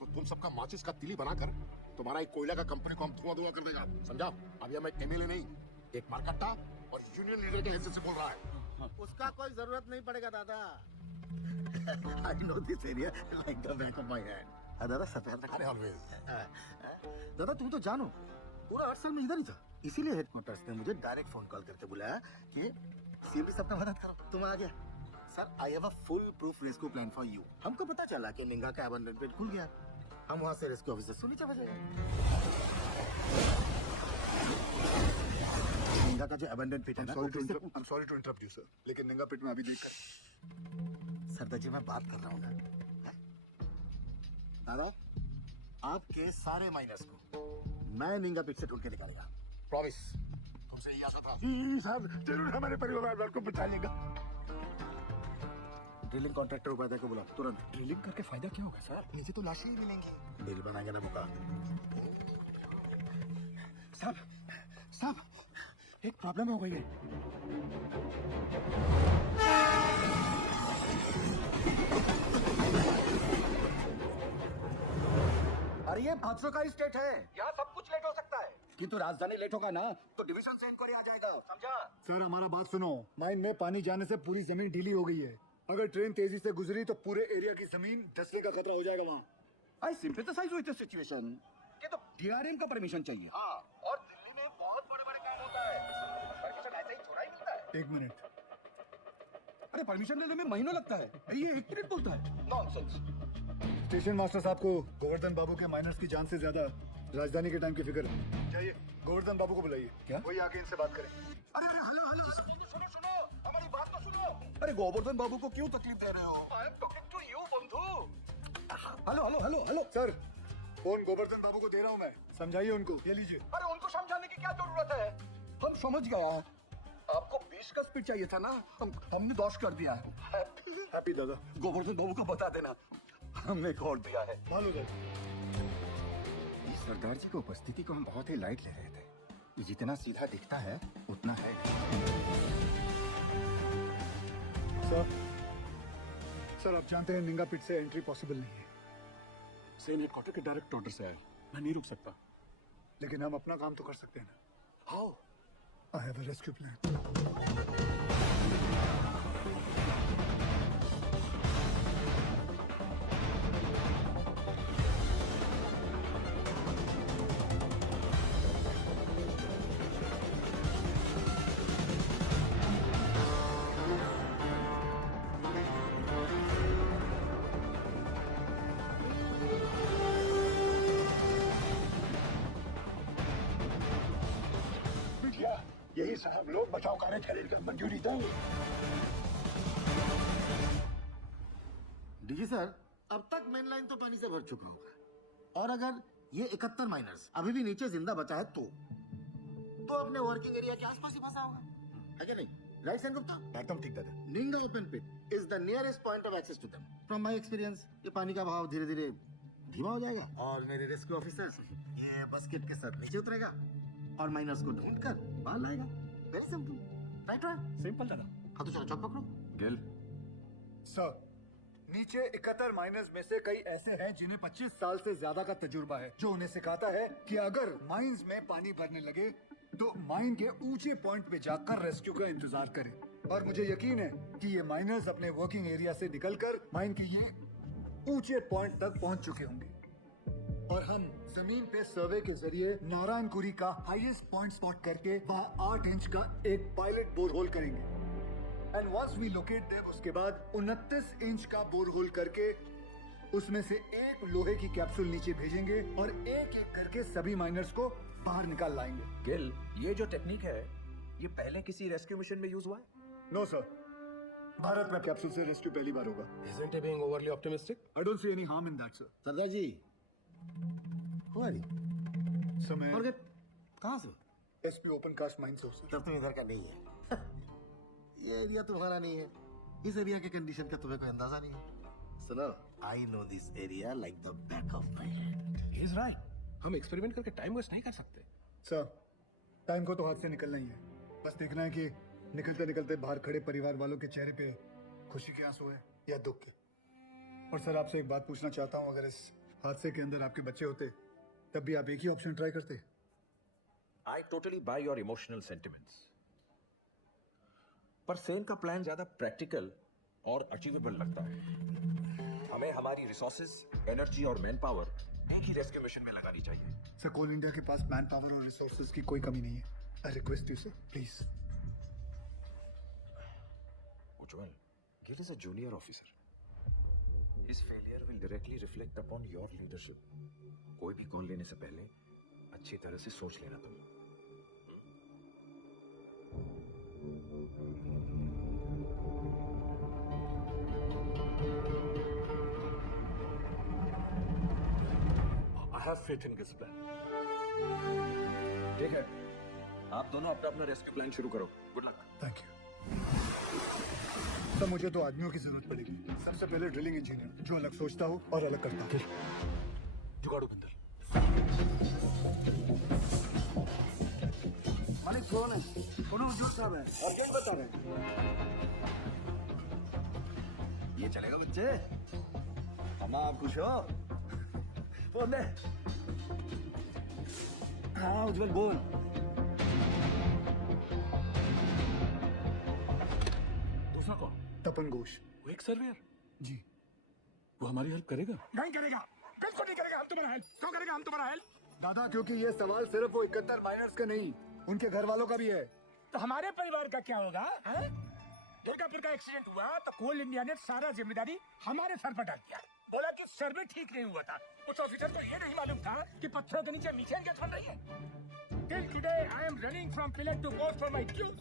तो तुम सबका माचिस का तिली बनाकर तुम्हारा एक कोयला का कंपनी को हम धुआं कर देगा, समझा? अभी हम एक एमएलए नहीं, एक मार्केटा और यूनियन लीडर के हैसियत से बोल रहा है। उसका कोई जरूरत नहीं पड़ेगा दादा। I know this area like the back of my hand. दादा सफेद अरे ऑलवेज। दादा तुम तो जानो, पूरा 8 साल में इधर ही था, इसीलिए हेडक्वार्टर्स ने मुझे डायरेक्ट फोन कॉल करके बुलाया कि सीएमडी सबका मदद करो। तुम आ गया sir, I have a full proof rescue plan for you. हमको पता चला कि निंगा का अबंडन पेट खुल गया, हम वहां से रेस्क्यू ऑफिसर से नीचे बच गए। निंगा का जो अबंडन पेट है ना, sorry to interrupt you sir, लेकिन निंगा पिट में अभी देखकर सरदार जी मैं बात कर रहा हूँ ना दादा, आपके सारे माइनस को मैं निंगा पिट से ढूंढ के निकालेगा, प्रॉमिस। तुमसे यही आशा था साहब, जरूर हमारे परिवार वालों को बचा लेगा। ड्रिलिंग कॉन्ट्रैक्टर उपाध्याय को बुला तुरंत। ड्रिलिंग करके फायदा क्या होगा सर? नीचे तो लाशें ही मिलेंगी। बिल बनाएंगे ना बुका। साहब साहब, एक प्रॉब्लम हो गई है। अरे ये हादसों का स्टेट है, यहाँ सब कुछ लेट हो सकता है। किंतु राजधानी लेट होगा ना तो डिवीजन से इंक्वायरी आ जाएगा, समझा? सर हमारा बात सुनो, माइन में पानी जाने से पूरी जमीन ढीली हो गई है, अगर ट्रेन तेजी से गुजरी तो पूरे एरिया की जमीन धंसने का खतरा हो जाएगा वहाँ। आई सिंपैथाइज विद द सिचुएशन। ये तो डीआरएम का परमिशन चाहिए। हाँ, और दिल्ली में बहुत बड़े-बड़े काम होता है, परमिशन ऐसे ही थोड़ा ही मिलता है। 1 मिनट, अरे परमिशन लेने में महीनों लगता है, ये 1 मिनट बोलता है, नॉनसेंस। स्टेशन मास्टर साहब को गोवर्धन बाबू के माइनर्स की जान से ज्यादा राजधानी के टाइम की फिक्र है। जाइए गोवर्धन बाबू को बुलाइए, क्या? वही आके इनसे बात करें। अरे अरे हेलो हेलो, सुनो हमारी बात तो सुनो। अरे गोवर्धन बाबू को क्यों तकलीफ दे रहे हो? I am talking to you बंधु। Hello hello hello hello sir phone Govardhan Babu को दे रहा हूँ मैं, समझाइए उनको। ये लीजिए। अरे उनको समझाने की क्या जरूरत है? हम समझ गया, आपको 20 का स्पीड चाहिए था ना, हमने 10 कर दिया है। हैप्पी दादा। गोवर्धन बाबू को बता देना हमने खोल दिया है। मालूम है इस सरदार जी की उपस्थिति को हम बहुत ही लाइट ले रहे थे, ये जितना सीधा दिखता है उतना है। सर आप जानते हैं निंगा पिट से एंट्री पॉसिबल नहीं है, सेन हेडक्वार्टर के डायरेक्ट ऑर्डर से आया, मैं नहीं रुक सकता। लेकिन हम अपना काम तो कर सकते हैं ना। How? I have a rescue plan. यही साहब लोग बचाव कार्य शरीर का मंजूरी दो। डीजी सर, अब तक मेन लाइन तो पानी से भर चुका होगा, और अगर ये 71 माइनर्स अभी भी नीचे जिंदा बचा है तो अपने वर्किंग एरिया के आसपास ही फंसा होगा, है क्या नहीं? Right, Sengupta? एकदम ठीक दादा। Ninga open pit is the nearest point of access to them. From my experience, ये पानी का बहाव धीरे धीरे धीमा हो जाएगा और मेरे रेस्क्यू ऑफिसर्स ये बस्केट के साथ नीचे उतरेगा और माइनर्स को ढूंढकर बाहर लाएगा। Very simple, right? सिंपल दादा। हाँ तो चलो चौक पकड़ो। गिल, सर, नीचे 71 माइनर्स में से कई ऐसे हैं जिन्हें 25 साल से ज्यादा का तजुर्बा है, जो उन्हें सिखाता है कि अगर माइंस में पानी भरने लगे तो माइन के ऊंचे पॉइंट पे जाकर रेस्क्यू का इंतजार करें। और मुझे यकीन है कि ये माइनर्स अपने वर्किंग एरिया से निकलकर माइन के ये ऊंचे पॉइंट तक पहुंच चुके होंगे और हम जमीन पे सर्वे के जरिए नारायणपुरी का हाईएस्ट पॉइंट स्पॉट करके वहाँ 8 इंच का एक पायलट बोर होल करेंगे। And once we locate them, उसके बाद 29 इंच का बोर होल करके उसमें से एक लोहे की कैप्सूल नीचे भेजेंगे और एक एक करके सभी माइनर्स को बाहर निकाल लाएंगे। गिल, ये जो टेक्निक है ये पहले किसी रेस्क्यू मिशन में यूज हुआ है? नो सर, भारत में कैप्सूल से रेस्क्यू पहली बार होगा। Isn't he being overly optimistic? I don't see any harm in that sir. Sardar ji, who are you? समय और कहाँ से? एसपी ओपन कास्ट माइन से हो सर। तब तुम इधर का नहीं है। ये एरिया तुम्हारा नहीं है। इस एरिया के कंडीशन का तुम्हें कोई अंदाजा नहीं है। सुनो, I know this area like the back of my hand. He is right. हम एक्सपेरिमेंट करके टाइम वेस्ट नहीं कर सकते। सर, टाइम को तो हाथ से निकलना ही है। बस देखना है कि निकलते निकलते बाहर खड़े परिवार वालों के चेहरे पे खुशी के आंसू है या दुख के। और सर, आपसे एक बात पूछना चाहता हूँ, अगर इस हादसे के अंदर आपके बच्चे होते तब भी आप एक ही ऑप्शन ट्राई करते? I totally by your emotional sentiments, पर सेन का प्लान ज्यादा प्रैक्टिकल और अचीवेबल लगता है। हमें हमारी रिसोर्सेज, एनर्जी और मैन पावर एक ही रेस्क्यू मिशन में लगानी चाहिए। सर, कोल इंडिया के पास मैन पावर और रिसोर्सेज की कोई कमी नहीं है। I request you sir, please. Ujjwal, Gill is a junior officer. His failure will directly reflect upon your leadership. कोई भी कॉल लेने से पहले अच्छी तरह से सोच लेना तुम। I have faith in this plan. ठीक है, आप दोनों अपना अपना रेस्क्यू प्लान शुरू करो। Good luck. Thank you sir. मुझे तो आदमियों की जरूरत पड़ेगी। सबसे पहले ड्रिलिंग इंजीनियर, जो अलग सोचता हो और अलग करता हो। जुगाड़ू बंदर। मालिक कौन है? कौन उद्योग साहब है? अर्जेंट बता रहे हैं। ये चलेगा बच्चे? हम आप खुश हो? फोन दे। हाँ उज्जवल बोल। दूसरा कौन? तपन घोष। वो एक सर्वेयर। जी। वो हमारी हेल्प करेगा? नहीं करेगा, बिल्कुल नहीं करेगा। हम तुम्हारा हेल्प क्यों करेगा? हम तुम्हारा हेल्प दादा, क्योंकि ये सवाल सिर्फ वो 71 माइनर्स का नहीं, उनके घर वालों का भी है। तो हमारे परिवार का क्या होगा? दुर्गापुर का एक्सीडेंट हुआ तो कोल इंडिया ने सारा जिम्मेदारी हमारे सर पर डाल दिया। बोला कि सर्वे ठीक नहीं हुआ था। उस ऑफिसर को ये नहीं मालूम था कि पत्थरों के नीचे मीथेन गैस बन रही है। Till today I am running from pillar to post for my dues.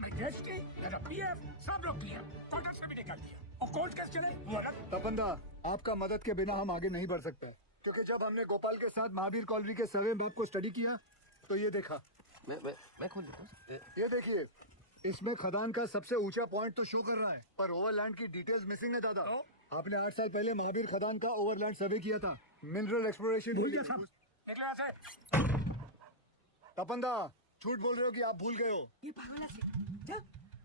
मैं गैस की मेरा पीएफ सब लोग किया, क्वार्टर से भी निकाल दिया। और कोर्ट केस चले वो अलग। तपन दा, आपका मदद के बिना हम आगे नहीं बढ़ सकते, क्योंकि जब हमने गोपाल के साथ महावीर कॉलोनी के सर्वे मैप को स्टडी किया तो ये देखा। मैं खोल देता हूँ। ये देखिए, इसमें खदान का सबसे ऊंचा पॉइंट तो शो कर रहा है, पर ओवरलैंड की डिटेल्स मिसिंग है दादा। आपने 8 साल पहले महावीर खदान का ओवरलैंड सर्वे किया था। मिनरल एक्सप्लोरेशन भूल गया सब। निकला से। तपन दा, झूठ बोल रहे हो कि आप भूल गए हो? ये बहाना से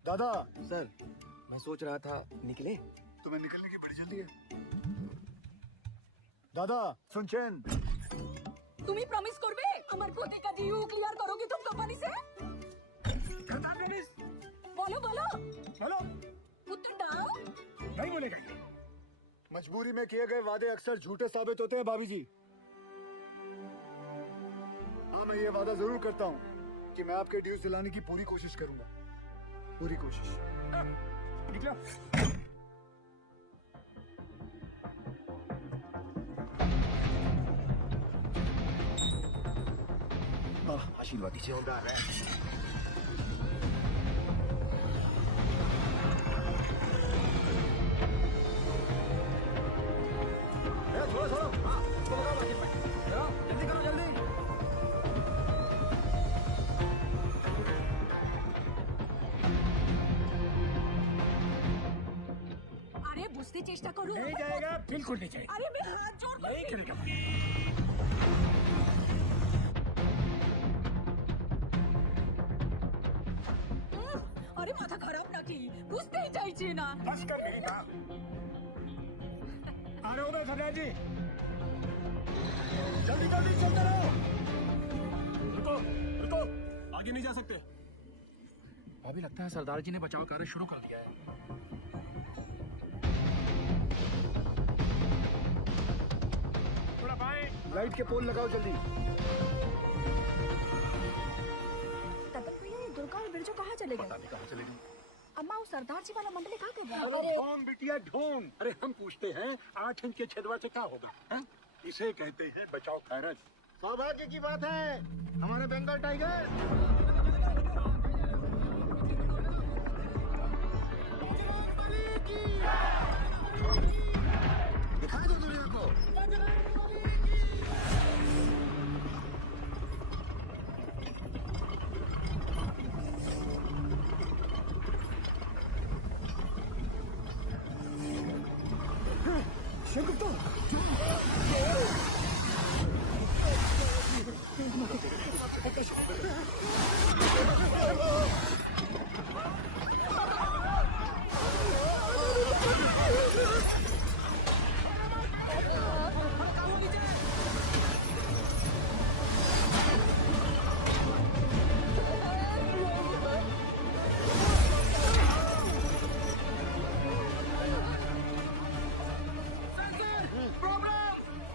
दादा, सर मैं सोच रहा था निकले। तुम्हें निकलने की बड़ी जल्दी है। दादा सुनचेन, তুমি প্রমিস করবে আমার প্রতিটা ডিউ ক্লিয়ার করোগে तुम कंपनी से? करता प्रॉमिस। बोलो बोलो बोलो। उत्तर दाओ। नहीं बोलेगा ये। मजबूरी में किए गए वादे अक्सर झूठे साबित होते हैं भाभी जी। हाँ, मैं ये वादा जरूर करता हूँ कि मैं आपके ड्यूज दिलाने की पूरी कोशिश करूंगा। पूरी कोशिश। निकलो। आशीर्वाद दीजिए। जल्दी करो जल्दी। कुश्ती चेष्टा करूं? नहीं जाएगा, बिल्कुल नहीं जाएगा। अरे मैं हाथ जोड़ नहीं करेगा। अरे माथा खराब ना की कुश्ती जायची ना। बस कर मेरी बात। आ रहे हो ना सरदार जी? जल्दी जल्दी चलते रहो। रुको रुको, आगे नहीं जा सकते। अभी लगता है सरदार जी ने बचाव कार्य शुरू कर दिया है। थोड़ा बाएं। लाइट के पोल लगाओ जल्दी। दुर्गा और बिरजू कहाँ चले गए? पता नहीं कहाँ चले गए। अम्मा वो सरदार जी वाला मंडली कहाँ कर रहा है? अरे ढोंग बिटिया ढोंग। अरे हम पूछते हैं 8 इंच के छेदवा से क्या होगा, हैं? इसे कहते हैं बचाव खैरत। सौभाग्य की बात है हमारे बंगाल टाइगर दिखा दो दुनिया को।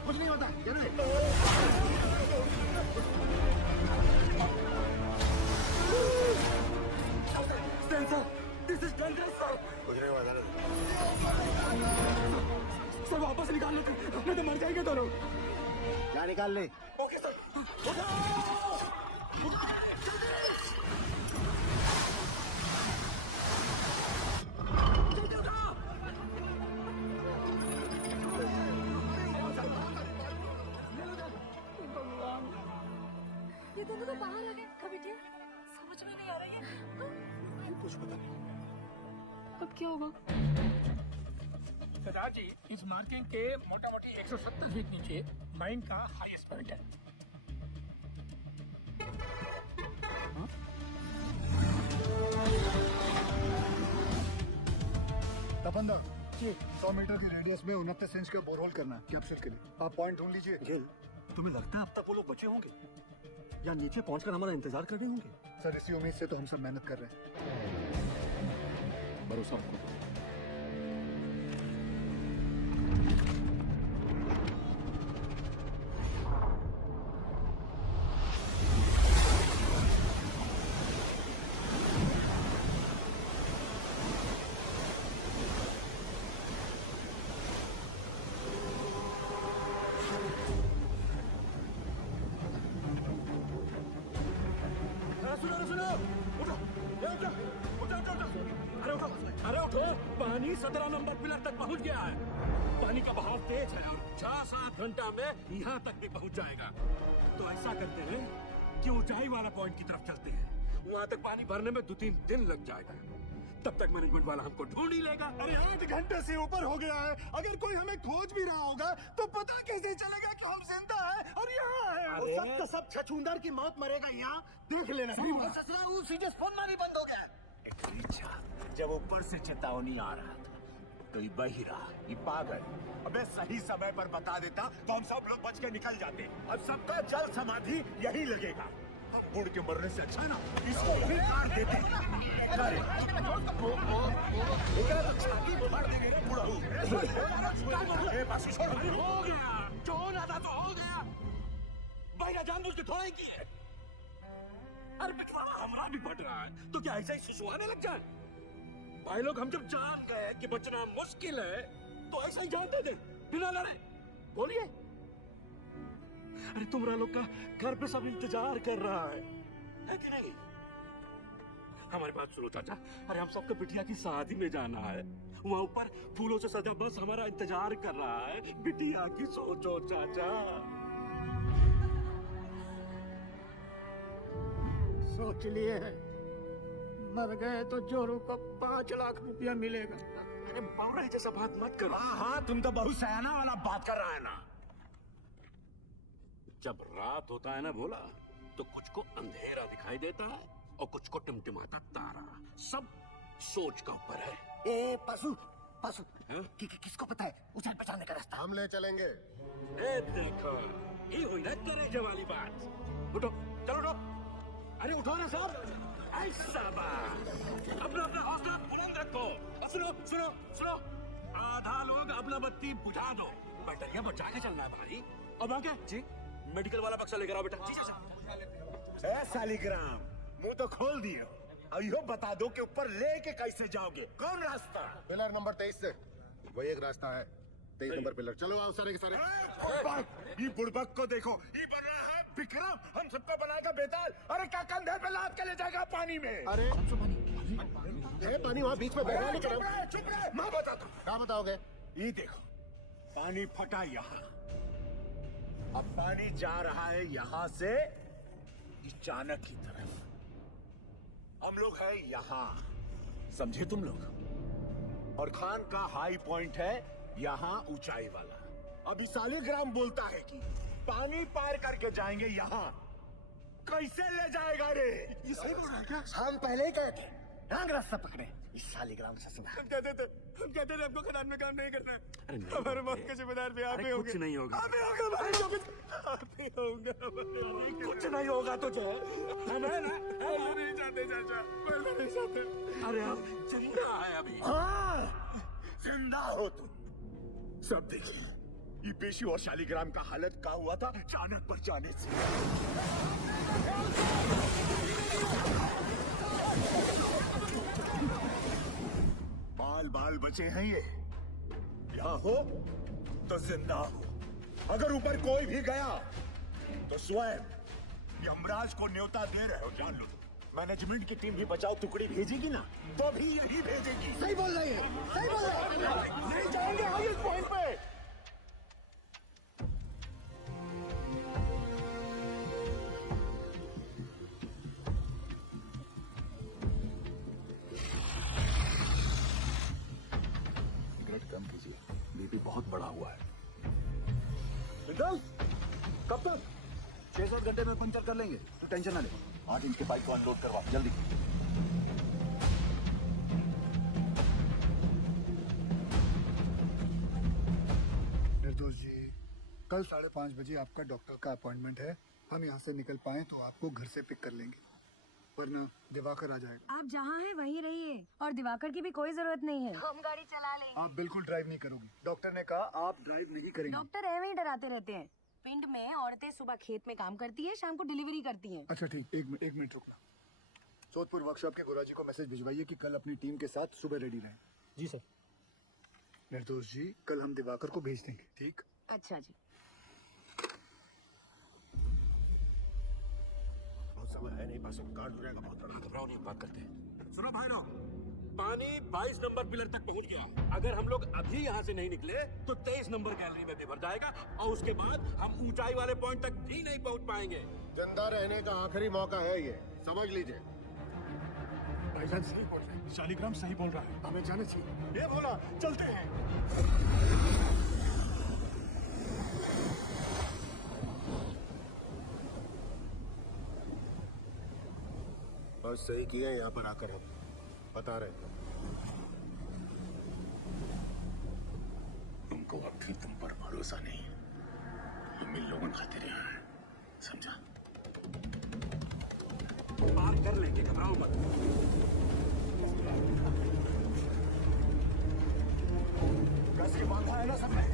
कुछ नहीं होता सर वापस निकाल लेते, नहीं तो मर जाएंगे दोनों। क्या निकाल ले? Okay sir. ये दोनों तो बाहर आ गए। कभी क्या समझ में नहीं आ रही है। कुछ पता नहीं। अब क्या होगा? सरदार जी, इस मार्किंग के मोटा मोटी 170 फीट नीचे माइन का हाईएस्ट पॉइंट है। तपंदर जी 100 मीटर के रेडियस में 29 इंच का बोरहोल करना है कैप्सूल के लिए। आप पॉइंट ढूंढ लीजिए। जेल, तुम्हें लगता है अब तक वो लोग बचे होंगे या नीचे पहुंचकर हमारा इंतजार कर रहे होंगे? सर इसी उम्मीद से तो हम सब मेहनत कर रहे हैं। भरोसा रखो। अरे उठो, पानी 17 नंबर पिलर तक पहुंच गया है। पानी का बहाव तेज है और 6-7 घंटा में यहाँ तक भी पहुंच जाएगा। तो ऐसा करते हैं कि ऊंचाई वाला पॉइंट की तरफ चलते हैं। वहाँ तक पानी भरने में 2-3 दिन लग जाएगा। तब तक मैनेजमेंट वाला हमको ढूंढ ही लेगा। अरे 8 घंटे से ऊपर हो गया है। अगर कोई हमें खोज भी रहा होगा तो पता कैसे चलेगा कि हम जिंदा हैं और यहाँ हैं? वो सब का सब छछूंदर की मौत मरेगा यहाँ देख लेना। ससुरा वो सीधे फोन मारी बंद हो गया। जब ऊपर से चेतावनी आ रहा था तो ये बहिरा, ये पागल अबे सही समय पर बता देता तो हम सब लोग बच के निकल जाते। अब सबका जल समाधि यही लगेगा। बुढ़ के मरने से अच्छा ना इसको भी काट देते। अरे तो छाती फाड़ देंगे रे बुढ़ा। बस छोड़, हो गया जो होना था तो हो गया। बहिरा जानबूझ के थोड़ा ही की है। अरे पिछवाड़ा हमारा भी फट रहा है तो क्या ऐसा ही सुसुआने लग जाए? भाई लोग हम जब जान गए कि बचना मुश्किल है तो ऐसा ही जान दे दे बिना लड़े। बोलिए। अरे तुम्हारा लोग का घर पे सब इंतजार कर रहा है कि नहीं? हमारी बात सुनो चाचा। अरे हम सबको बिटिया की शादी में जाना है। वहाँ ऊपर फूलों से सजा बस हमारा इंतजार कर रहा है। बिटिया की सोचो चाचा। सोच लिए मर गए तो जोरू को 5 लाख रुपया मिलेगा। अरे बावरा जैसा बात मत करो। हाँ हाँ, तुम तो बहुत सयाना वाला बात कर रहा है ना। जब रात होता है ना भोला, तो कुछ को अंधेरा दिखाई देता है और कुछ को टिमटिमाता तारा। सब सोच का ऊपर है। ए पासु पासु हाँ? किसको पता है उसे बचाने का रास्ता? हम ले चलेंगे। ए देखो, ये हुई ना तेरे वाली बात। उठो, चलो उठो। अरे उठो ना साहब। ऐसा बात। अपना अपना हौसला बुलंद रखो। सुनो सुनो सुनो, आधा लोग अपना बत्ती बुझा दो, बैटरियां बचा के चलना है भाई। अब आगे जी, मेडिकल वाला बक्सा लेकर आओ बेटा। जी सर। सालिग्राम, मुंह तो खोल दिए। अब यो बता दो कि ऊपर लेके कैसे जाओगे, कौन रास्ता? पिलर नंबर 23 से वही एक रास्ता है। 23 नंबर पिलर। चलो आओ सारे के सारे। ये बुड़बक को देखो, ये बन रहा है विक्रम, हम सबको बनाएगा बेताल। अरे क्या कंधे पे लाद के ले जाएगा पानी में? अरे पानी वहाँ बीच में बह रहा है। चुप रहे, चुप रहे, मैं बताता हूँ। क्या बताओगे? ये देखो, पानी फटा यहाँ, अब पानी जा रहा है यहाँ से चाणक की तरफ। हम लोग है यहाँ, समझे तुम लोग? और खान का हाई पॉइंट है यहाँ ऊंचाई वाला। अभी सालिग्राम बोलता है कि पानी पार करके जाएंगे यहाँ। कैसे ले जाएगा रे? ये सही बोल रहा है क्या? हम पहले ही कहे थे रंग रास्ता पकड़े। इस सालिग्राम से सुना। हम कहते थे आपको खदान में काम नहीं करना है। हमारे मौत के जिम्मेदार भी आप ही होंगे। कुछ नहीं होगा। आप ही होगा भाई, आप ही होगा। कुछ नहीं होगा तुझे। हमें ना, हम नहीं चाहते चाचा, बोलना नहीं चाहते। अरे आप जिंदा है अभी। हाँ, जिंदा हो तुम। सब देखिए, ये पेशी और शालिग्राम का हालत क्या हुआ था चाणक पर जाने से। बाल बाल बचे हैं ये। यहाँ हो तो जिंदा हो। अगर ऊपर कोई भी गया तो स्वयं यमराज को न्योता दे रहे हो, जान लो। मैनेजमेंट की टीम भी बचाओ टुकड़ी भेजेगी ना, तो भी यही भेजेगी। सही बोल रही है, सही बोल रही है। नहीं जाएंगे हाईएस्ट पॉइंट पे। सिगरेट कम कीजिए, बीपी बहुत बड़ा हुआ है। बिंदल, कब तक? 6-7 घंटे में पंचर कर लेंगे, तो टेंशन ना ले। 8 इंच के पाइप को अनलोड करवा जल्दी। निर्दोष जी, कल 5:30 बजे आपका डॉक्टर का अपॉइंटमेंट है। हम यहाँ से निकल पाए तो आपको घर से पिक कर लेंगे, वरना दिवाकर आ जाएगा। आप जहाँ हैं वहीं रहिए, और दिवाकर की भी कोई जरूरत नहीं है। हम गाड़ी चला लेंगे। आप बिल्कुल ड्राइव नहीं करोगी। डॉक्टर ने कहा आप ड्राइव नहीं करेंगे। डॉक्टर एवं ही डराते रहते हैं। पिंड में औरतें सुबह खेत में काम करती है, शाम को डिलीवरी करती हैं। अच्छा ठीक, एक मिनट रुकना। सोदपुर वर्कशॉप के गुराजी को मैसेज भिजवाइए कि कल अपनी टीम के साथ सुबह रेडी रहें। जी सर। निर्दोष जी, कल हम दिवाकर को भेज देंगे, ठीक? अच्छा जी। बहुत समय है नहीं, पास कार्ड हो जाएगा बहुत बड़ा। घबराओ नहीं, बात करते हैं। सुनो भाई लोग, पानी 22 नंबर पिलर तक पहुंच गया। अगर हम लोग अभी यहाँ से नहीं निकले तो 23 नंबर गैलरी में भी भर जाएगा, और उसके बाद हम ऊंचाई वाले पॉइंट तक भी नहीं पहुंच पाएंगे। जिंदा रहने का आखिरी मौका है ये, समझ लीजिए। भाईजान सही बोल रहे हैं, शालिग्राम सही बोल रहा है। हमें जाना चाहिए। ये बोला, चलते हैं। बस सही किया यहाँ पर आकर हम बता रहे। तुमको अभी तुम पर भरोसा नहीं, हम इन लोगों खातिर यहाँ हैं, समझा? पार कर लेंगे, घबराओ मत। रस्सी बांधा है ना सबने?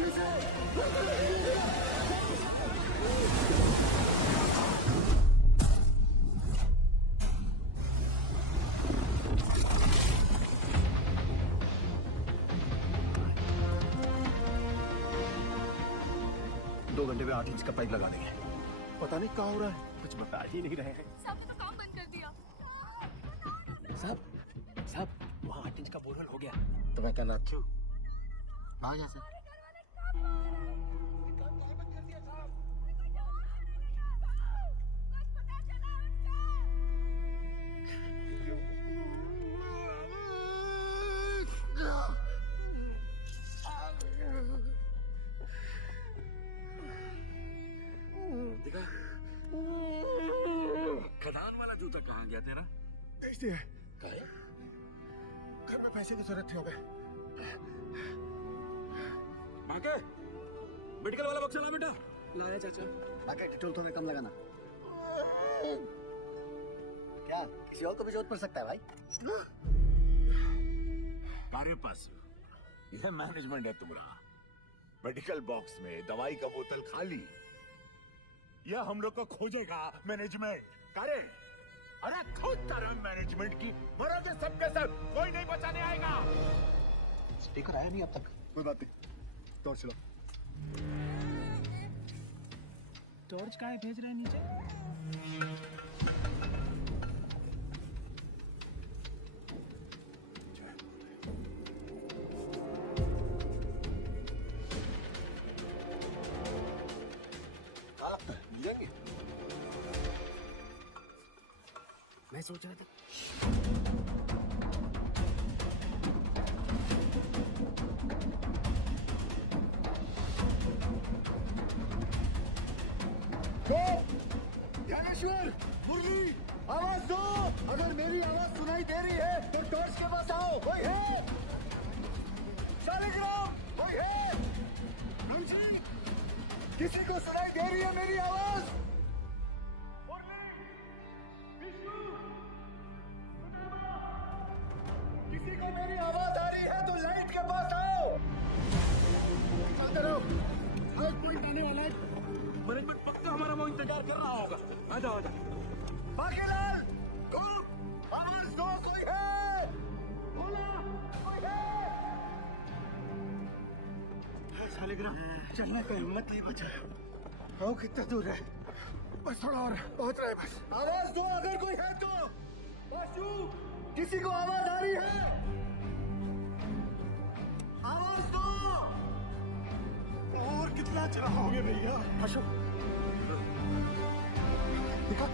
पीछे से। 2 घंटे में 8 इंच का पाइप लगा देंगे। पता नहीं क्या हो रहा है, कुछ बता ही नहीं रहे हैं। साहब ने तो काम बंद कर दिया। साहब वहाँ 8 इंच का बोरवेल हो गया। तो मैं कहना क्यों आ जा सर। देखा खदान वाला जूता कहाँ गया तेरा? ऐसे है घर में पैसे की जरूरत थी हो गए। बाके मेडिकल वाला बक्सा ला बेटा। लाया चाचा। आगे डिटोल थोड़ा कम लगाना। क्या किसी और को भी जरूरत पड़ सकता है भाई? हमारे पास यह मैनेजमेंट है तुम्हारा। मेडिकल बॉक्स में दवाई का बोतल खाली, यह हम लोग को खोजेगा मैनेजमेंट। करे अरे खुद तरह मैनेजमेंट की मरोगे सबके सब, कोई नहीं बचाने आएगा। स्पीकर आया नहीं अब तक। कोई बात नहीं, टॉर्च लो। टॉर्च कहाँ भेज रहे हैं नीचे? मिलेंगे। मैं सोच रहा था ज्ञानेश्वर, मुरली, आवाज दो। अगर मेरी आवाज सुनाई दे रही है तो टॉर्च के पास आओ। कोई है? शालिग्राम, कोई है? रमजी, किसी को सुनाई दे रही है मेरी आवाज? किसी को मेरी आवाज आ रही है तो लाइट के पास आओ। चलते रहो, लाइट पॉइंट आने वाला है। मैनेजमेंट पक्का हमारा वो इंतजार कर रहा होगा। आ जाओ आ जाओ। बाकीलाल, तुम आवाज दो। कोई है? बोला, कोई है? शालिग्राम चलने का हिम्मत नहीं बचा। आओ कितना दूर है? बस थोड़ा और, पहुंच रहे बस। आवाज दो अगर कोई है तो। बासु, किसी को आवाज आ रही है? आवाज दो। और कितना चलाओगे भैया? अशोक देखा?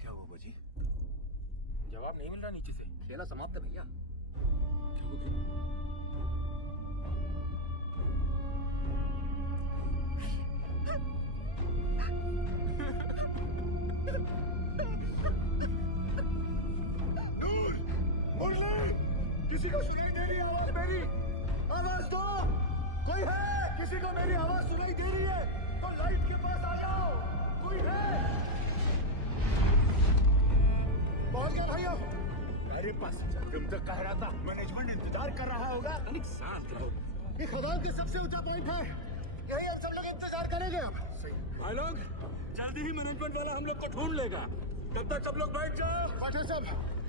क्या हुआ बाजी? जवाब नहीं मिल रहा नीचे से। खेला समाप्त है भैया। क्या हो गया? किसी को सुनाई दे रही है आवाज मेरी? आवाज दो। कोई है? किसी को मेरी आवाज सुनाई दे रही है तो लाइट के पास आ जाओ। कोई है? पहुंच गया भाइयों। मेरे पास तुम तो कह रहा था मैनेजमेंट इंतजार कर रहा होगा। अनेक साल के हो। ये खदान के सबसे ऊंचा पॉइंट है, यही हम सब लोग इंतजार करेंगे अब। भाई लोग जल्दी ही मैनेजमेंट वाला हम लोग को ढूंढ लेगा। तब तक सब लोग बैठ जाओ। बैठे सब,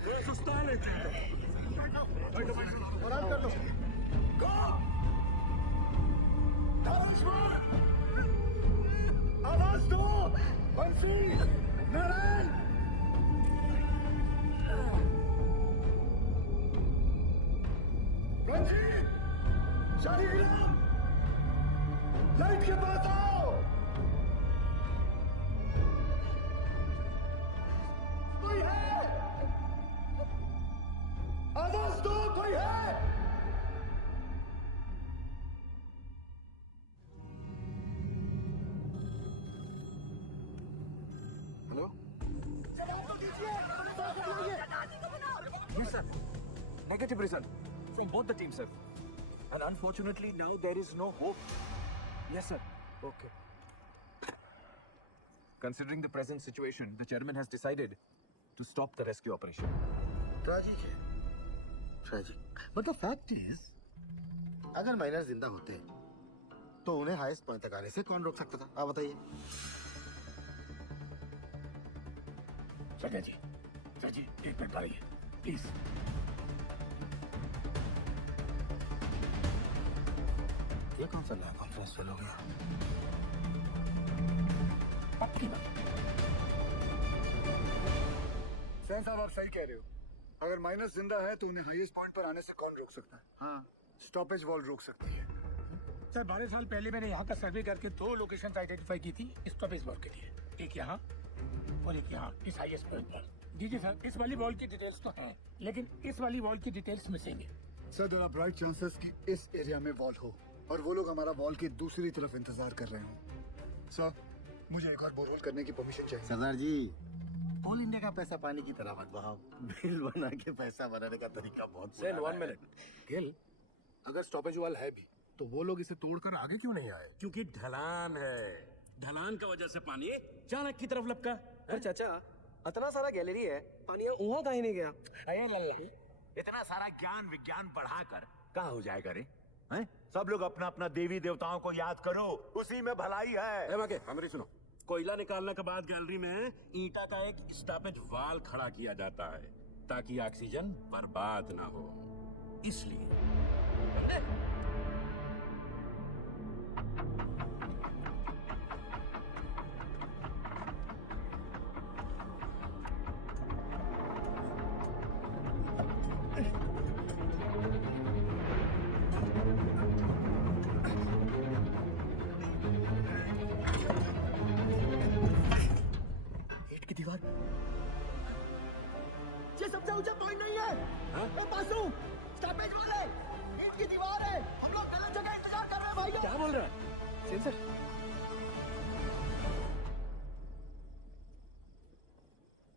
कोई सुस्ता नहीं चाहिए। आराम कर लो। धर्मेश्वर, आवाज दो। बंसी, नारायण, रंजीत, शालिग्राम, लाइट के पास आओ। कोई है? आवाज दो। कोई है? sir. Negative result from both the teams, sir. And unfortunately, now there is no hope. Yes, sir. Okay. Considering the present situation, the chairman has decided to stop the rescue operation. Tragic है, tragic. But the fact is, अगर माइनर जिंदा होते तो उन्हें हाईएस्ट पॉइंट तक आने से कौन रोक सकता था? आप बताइए। सर जी, एक मिनट आइए प्लीज। ये कौन सा नया कॉन्फ्रेंस फेल हो गया? पक्की बात। सैन साहब आप सही कह रहे हो। अगर माइनस जिंदा है तो उन्हें हाईएस्ट पॉइंट पर आने से कौन रोक सकता है? हाँ, स्टॉपेज वॉल रोक सकती है। सर 12 साल पहले मैंने यहाँ का सर्वे करके 2 लोकेशन आइडेंटिफाई की थी स्टॉपेज वॉल के लिए, एक यहाँ और एक यहाँ इस हाईएस्ट पॉइंट पर। जी सर, इस वाली वॉल की डिटेल्स तो हैं, लेकिन इस वाली वॉल की डिटेल्स मिसिंग है। Sir there are bright chances कि इस एरिया में वॉल हो और वो लोग हमारा वॉल की दूसरी तरफ इंतजार कर रहे हो। सर मुझे एक और बोरहोल करने की परमिशन चाहिए। सरदार जी, ऑल इंडिया का पैसा पानी की तरह मत बहाओ। बिल बना के पैसा बनाने का तरीका बहुत Sir, पुराना 1 है। minute. गिल, अगर स्टॉपेज वाल है भी, तो वो लोग इसे तोड़कर आगे क्यों नहीं आए? क्योंकि ढलान है, ढलान का वजह से पानी चाणक्य की तरफ लपका। पर चाचा, इतना सारा गैलरी है, पानी वहाँ कहीं नहीं गया। अरे लल्ला, इतना सारा ज्ञान विज्ञान बढ़ाकर कहाँ हो जाएगा रे? हैं? सब लोग अपना अपना देवी देवताओं को याद करो, उसी में भलाई है। ए माके, हमारी सुनो। कोयला निकालने के बाद गैलरी में ईंटा का एक स्टॉपेज वाल खड़ा किया जाता है ताकि ऑक्सीजन बर्बाद ना हो, इसलिए। ईंट की दीवार। ये सबसे ऊंचा पॉइंट नहीं है। मैं पास हूँ। स्टॉपेज वाले, ईंट की दीवार है। हम लोग गलत जगह इंतजार कर रहे हैं भाइयों। क्या बोल रहा है? सेंसर।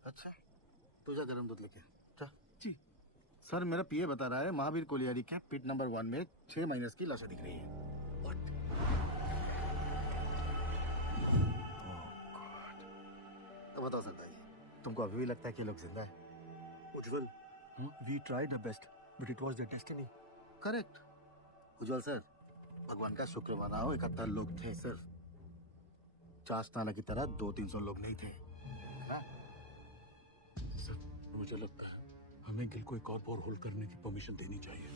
अच्छा, तू जा गरम दूध लेके जा। जी सर, मेरा पीए बता रहा है महावीर कोलियारी के पिट नंबर 1 में 6 माइनस की लाशें दिख रही है। तो बताओ सरदार जी, तुमको अभी भी लगता है कि ये लोग जिंदा है? Ujjwal, we tried our best but it was their destiny. Correct Ujjwal sir, भगवान का शुक्र मनाओ 71 लोग थे सिर्फ। चास्ताना की तरह 200-300 लोग नहीं थे। हाँ? सर मुझे लगता है हमें गिल को एक और बोर होल करने की परमिशन देनी चाहिए।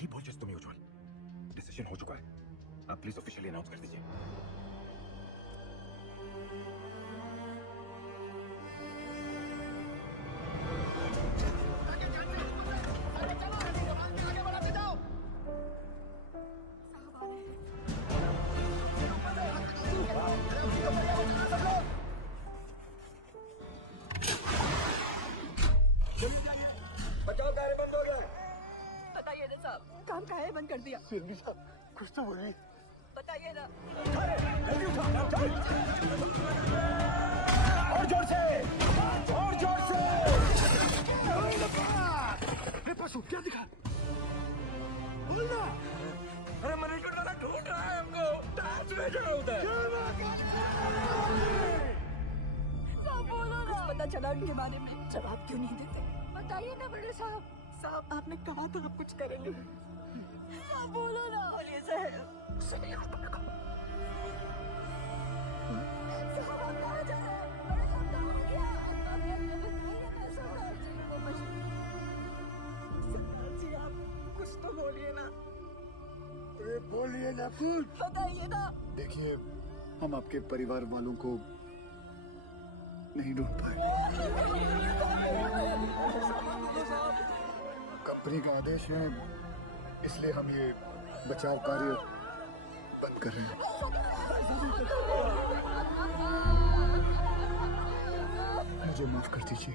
की बोल तुम उज्जवल, डिसीजन हो चुका है। आप प्लीज ऑफिशियली अनाउंस कर दीजिए। बचाओ, कार्य बंद हो गया। बताइए ना साहब, काम काहे बंद कर दिया? सिंधी साहब, कुछ तो बोलिए। बताइए ना। और जोर से, और जोर से। पशु क्या दिखा? बोलना। अरे मैनेजमेंट वाला ढूंढ रहा है हमको, टार्च भेजो उधर। साहब बोलो ना। कुछ पता चला उनके बारे में? जवाब क्यों नहीं देते? बताइए ना बड़े साहब। साहब आपने कहा था आप कुछ करेंगे। साहब बोलो ना। बोलिए साहब। साहब आप कहाँ जा रहे हैं? बड़े साहब कहाँ हो गया? बताइए ना सरदार जी को सरदार जी आप कुछ तो बोलिए ना। बोलिए ना कुछ। बताइए ना। देखिए, हम आपके परिवार वालों को नहीं ढूंढ पाए। कंपनी का आदेश है, इसलिए हम ये बचाव कार्य बंद कर रहे हैं। मुझे माफ कर दीजिए।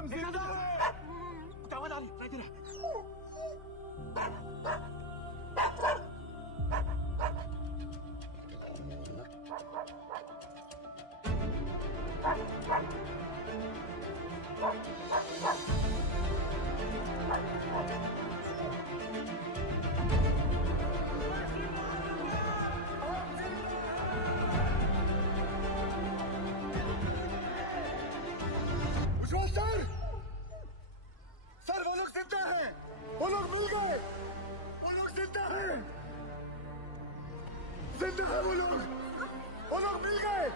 हम जिंदा हैं। आवाज आ रही है, इधर विश्वास सर, सर वो लोग जिंदा हैं, वो लोग मिल गए, वो लोग जिंदा हैं, जिंदा है वो लोग मिल गए,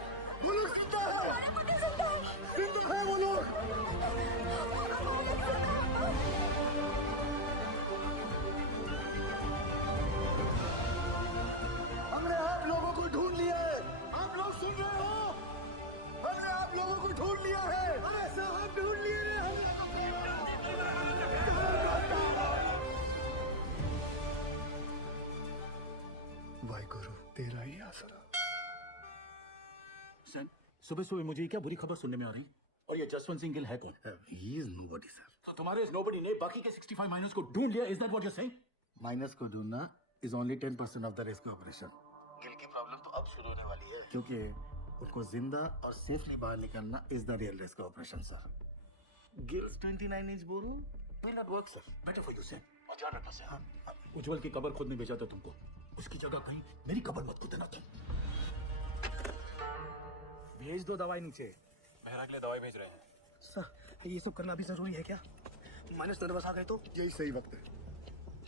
वो लोग जिंदा है, जिंदा है वो लोग। हमने आप लोगों को ढूंढ लिया है, आप लोग सुन रहे हो? हमने आप लोगों को ढूंढ लिया है, अरे साहब ढूंढ लिए हैं वाहिगुरु तेरा ही आसरा। सर, सुबह सुबह मुझे क्या बुरी खबर सुनने में आ रही है? और ये जसवंत सिंह गिल है कौन? He is nobody sir. तो तुम्हारे इस नोबडी ने बाकी के 65 माइनर्स को ढूंढ लिया, is that what you are saying? Miners को ढूंढना is only 10% of the rescue operation. Gill की प्रॉब्लम तो अब शुरू होने वाली है, क्योंकि उनको जिंदा और सेफली बाहर निकालना is the real rescue operation sir. Gill's 29 inch bore will not work sir. Better for you sir, और ध्यान रखना सर। उज्जवल की कब्र खुद नहीं भेजा था तुमको, उसकी जगह कहीं मेरी कब्र मत खुदना तुम। भेज दो दवाई नीचे। मेहरा के लिए दवाई भेज रहे हैं। सर ये सब करना भी जरूरी है क्या? माइनस नर्वस आ गए तो? यही सही वक्त है,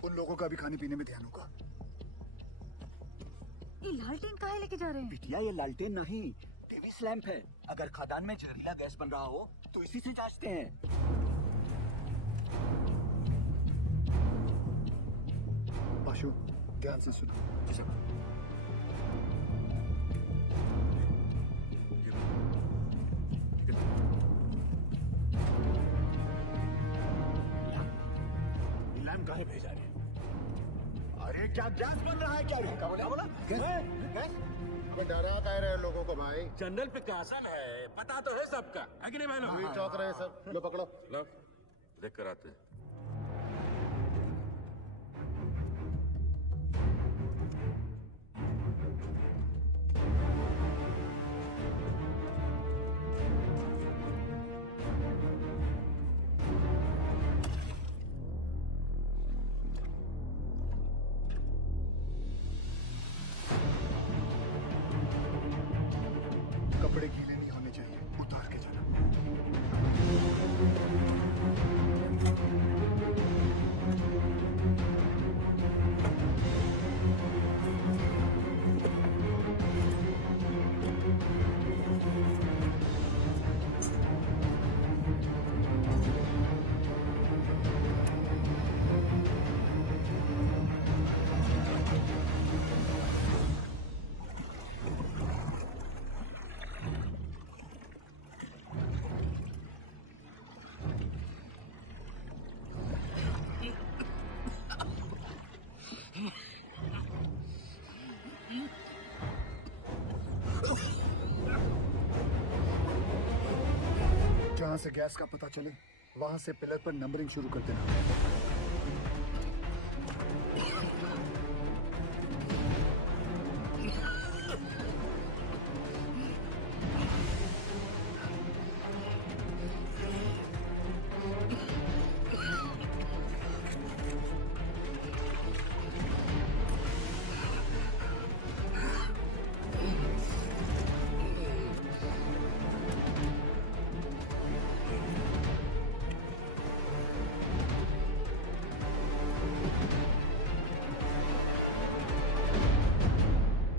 उन लोगों का भी खाने पीने में ध्यान होगा। ये लालटेन काहे लेके जा रहे हैं? बिटिया ये लालटेन नहीं, टेविस लैंप है। अगर खदान में जहरीला गैस बन रहा हो तो इसी से जांचते हैं। पाशु ध्यान से सुनो। लैम्प काहे भेजा रहे हैं? अरे क्या गैस बन रहा है क्या? क्या बोला? गैस? डरा कह रहे हैं लोगों को भाई। जनरल पिकासन है, पता तो है सबका, है कि नहीं भाई लोग? चौंक रहे हैं सब। लो पकड़ो। लो, देख कर आते हैं। कपड़े गीले नहीं होने चाहिए, उतार के जाना। जहां से गैस का पता चले वहां से पिलर पर नंबरिंग शुरू कर देना।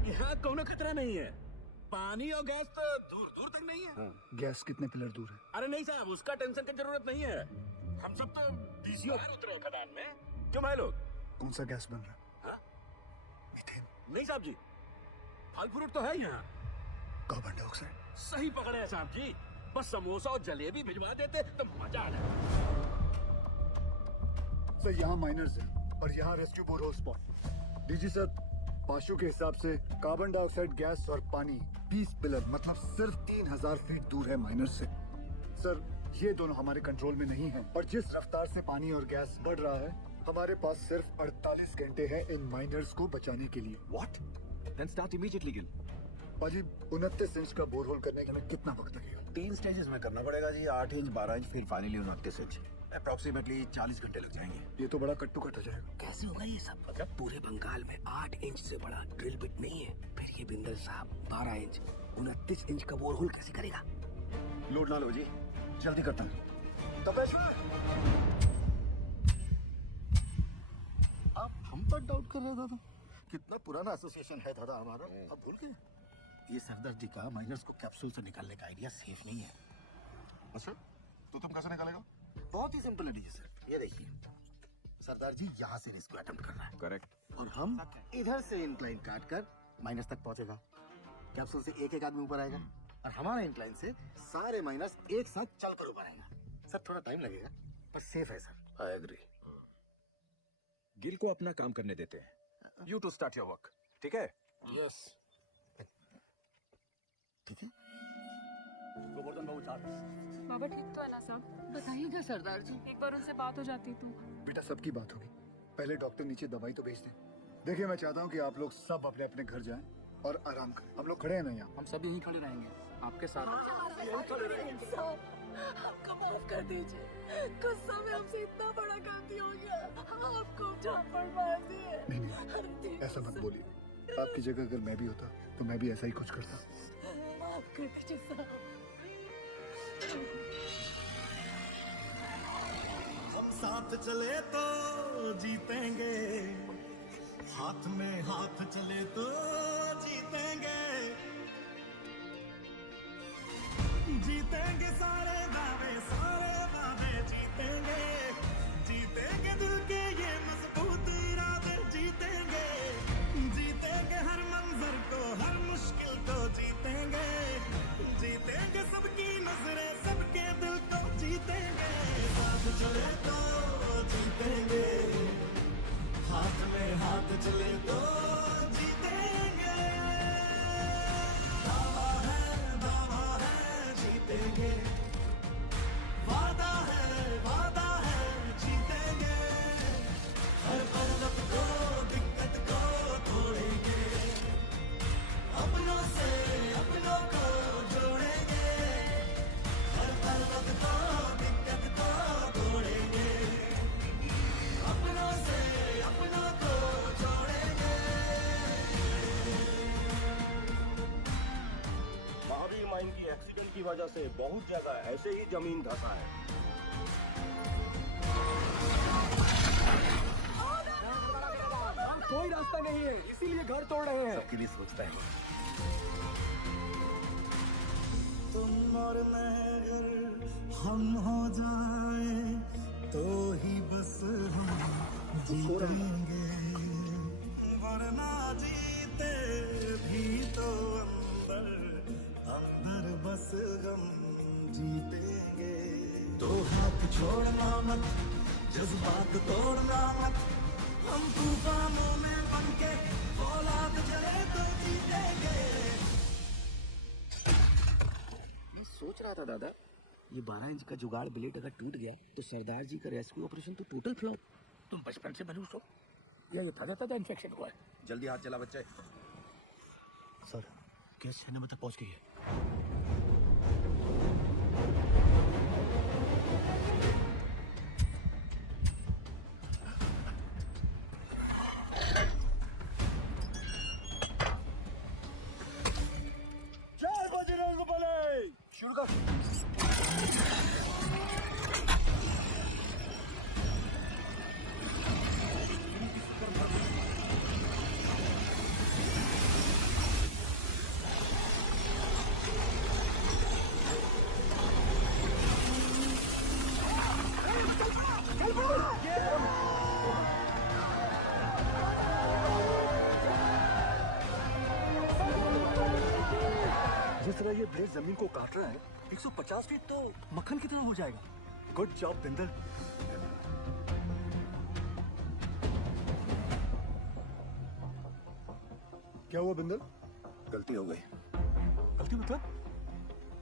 यहाँ कोनो खतरा नहीं है, पानी और गैस तो दूर दूर तक नहीं है। गैस कितने पिलर दूर है? अरे नहीं साहब, उसका टेंशन की जरूरत नहीं है। हम सब तो डीसी बाहर उतरे हैं खदान में। क्यों भाई लोग? कौन सा गैस बन रहा है? हाँ? मीथेन, नहीं साहब जी, फल फ्रूट तो है यहाँ। Carbon dioxide. सही पकड़े हैं साहब जी, बस समोसा और जलेबी भिजवा देते तो मजा आ जाए। सर यहाँ माइनर्स है और यहाँ rescue bore spot. DG sir, पाशु के हिसाब से कार्बन डाइऑक्साइड गैस और पानी 20 पिलर मतलब सिर्फ 3000 फीट दूर है माइनर से। सर ये दोनों हमारे कंट्रोल में नहीं हैं और जिस रफ्तार से पानी और गैस बढ़ रहा है हमारे पास सिर्फ 48 घंटे हैं इन माइनर्स को बचाने के लिए। What? Then start immediately, Gil. पाजी 29 इंच का बोरहोल करने के लिए कितना वक्त लगेगा? 3 स्टेजेस में करना पड़ेगा जी, 8 इंच, 12 इंच, फिर फाइनली 29 इंच। अप्रोक्सीमेटली 40 घंटे लग जाएंगे। ये तो बड़ा कट्टू कट हो जाएगा। कैसे होगा ये सब? मतलब पूरे बंगाल में 8 इंच से बड़ा ड्रिल बिट नहीं है। फिर ये बिंदल साहब 12 इंच 29 इंच का बोरहोल कैसे करेगा? लोड ना लो जी, जल्दी करता हूँ। आप हम पर डाउट कर रहे थे दादा? कितना पुराना एसोसिएशन है दादा हमारा, अब भूल गए? ये सरदार का माइनर्स को कैप्सूल से निकालने का आइडिया सेफ नहीं है। अच्छा तो तुम कैसे निकालेगा? बहुत ही सिंपल है डीजे सर, ये देखिए सरदार जी यहाँ से रेस्क्यू अटेम्प्ट कर रहा है करेक्ट। और हम इधर से इंक्लाइन काट कर माइनस तक पहुंचेगा। कैप्सूल से एक एक आदमी ऊपर आएगा और हमारा इंक्लाइन से सारे माइनस एक साथ चलकर ऊपर आएगा। सर थोड़ा टाइम लगेगा पर सेफ है सर। I agree. गिल को अपना काम करने देते हैं। You to start your work, ठीक है? यस। ठीक है। बाबा ठीक तो है ना साहब? बताइएगा सरदार जी। एक बार उनसे बात हो जाती तो। बेटा सबकी बात होगी, पहले डॉक्टर नीचे दवाई तो भेज दें। देखिए मैं चाहता हूँ कि आप लोग सब अपने अपने घर जाएं और आराम करें। हम लोग खड़े हैं ना यहाँ। हम सभी यहीं खड़े रहेंगे आपके साथ। हमको माफ कर दीजिए, गुस्सा में हमसे इतना बड़ा गलती हो गया, आपको जान पर मार दिए। नहीं ऐसा मत बोलिए, आपकी जगह अगर मैं भी होता तो मैं भी ऐसा ही कुछ करता। माफ कर दीजिए साहब। हम साथ चले तो जीतेंगे, हाथ में हाथ चले तो जीतेंगे, जीतेंगे सारे वादे जीतेंगे, जीतेंगे दिल के ये मजबूत इरादे जीतेंगे, जीतेंगे हर मंजर को हर मुश्किल को जीतेंगे, जीतेंगे सबकी नजरें सबके दिल को जीतेंगे, साथ चले तो जीतेंगे, हाथ में हाथ चले तो जीतेंगे, दावा है जीतेंगे, वादा है जीतेंगे, हर पर्वत को दिक्कत को तोड़ेंगे, अपनों से अपनों को जोड़ेंगे, हर पर्वत को दिक्कत को तोड़ेंगे, अपनों से अपनों को जोड़ेंगे। महावीर माइन की एक्सीडेंट की वजह से बहुत जगह ऐसे ही जमीन धंसा है। कोई रास्ता नहीं है, इसीलिए घर तोड़ रहे हैं। सबके लिए सोचता है। तुम और मैं अगर हम हो जाए तो ही बस हम जीतेंगे, वरना जीते भी तो अंदर अंदर बस हम जीतेंगे। तो हाथ छोड़ना मत, जज्बात तोड़ना मत, हम तूफानों में बनके औलाद चले तो जीतेंगे। मैं सोच रहा था दादा, ये 12 इंच का जुगाड़ ब्लेड अगर टूट गया तो सरदार जी का रेस्क्यू ऑपरेशन तो टोटल फ्लॉप। तुम बचपन से मनुष्य हो या ये ताजा इन्फेक्शन हुआ है? जल्दी हाथ चला बच्चे। सर केस 6 नंबर तक पहुंच गई है। जय बजरंगबली। शुरू कर। जिस तरह ये ब्लेड जमीन को काट रहा है 150 फीट तो मक्खन की तरह हो जाएगा। Good job Bindal. क्या हुआ बिंदल? गलती हो गई। गलती मतलब?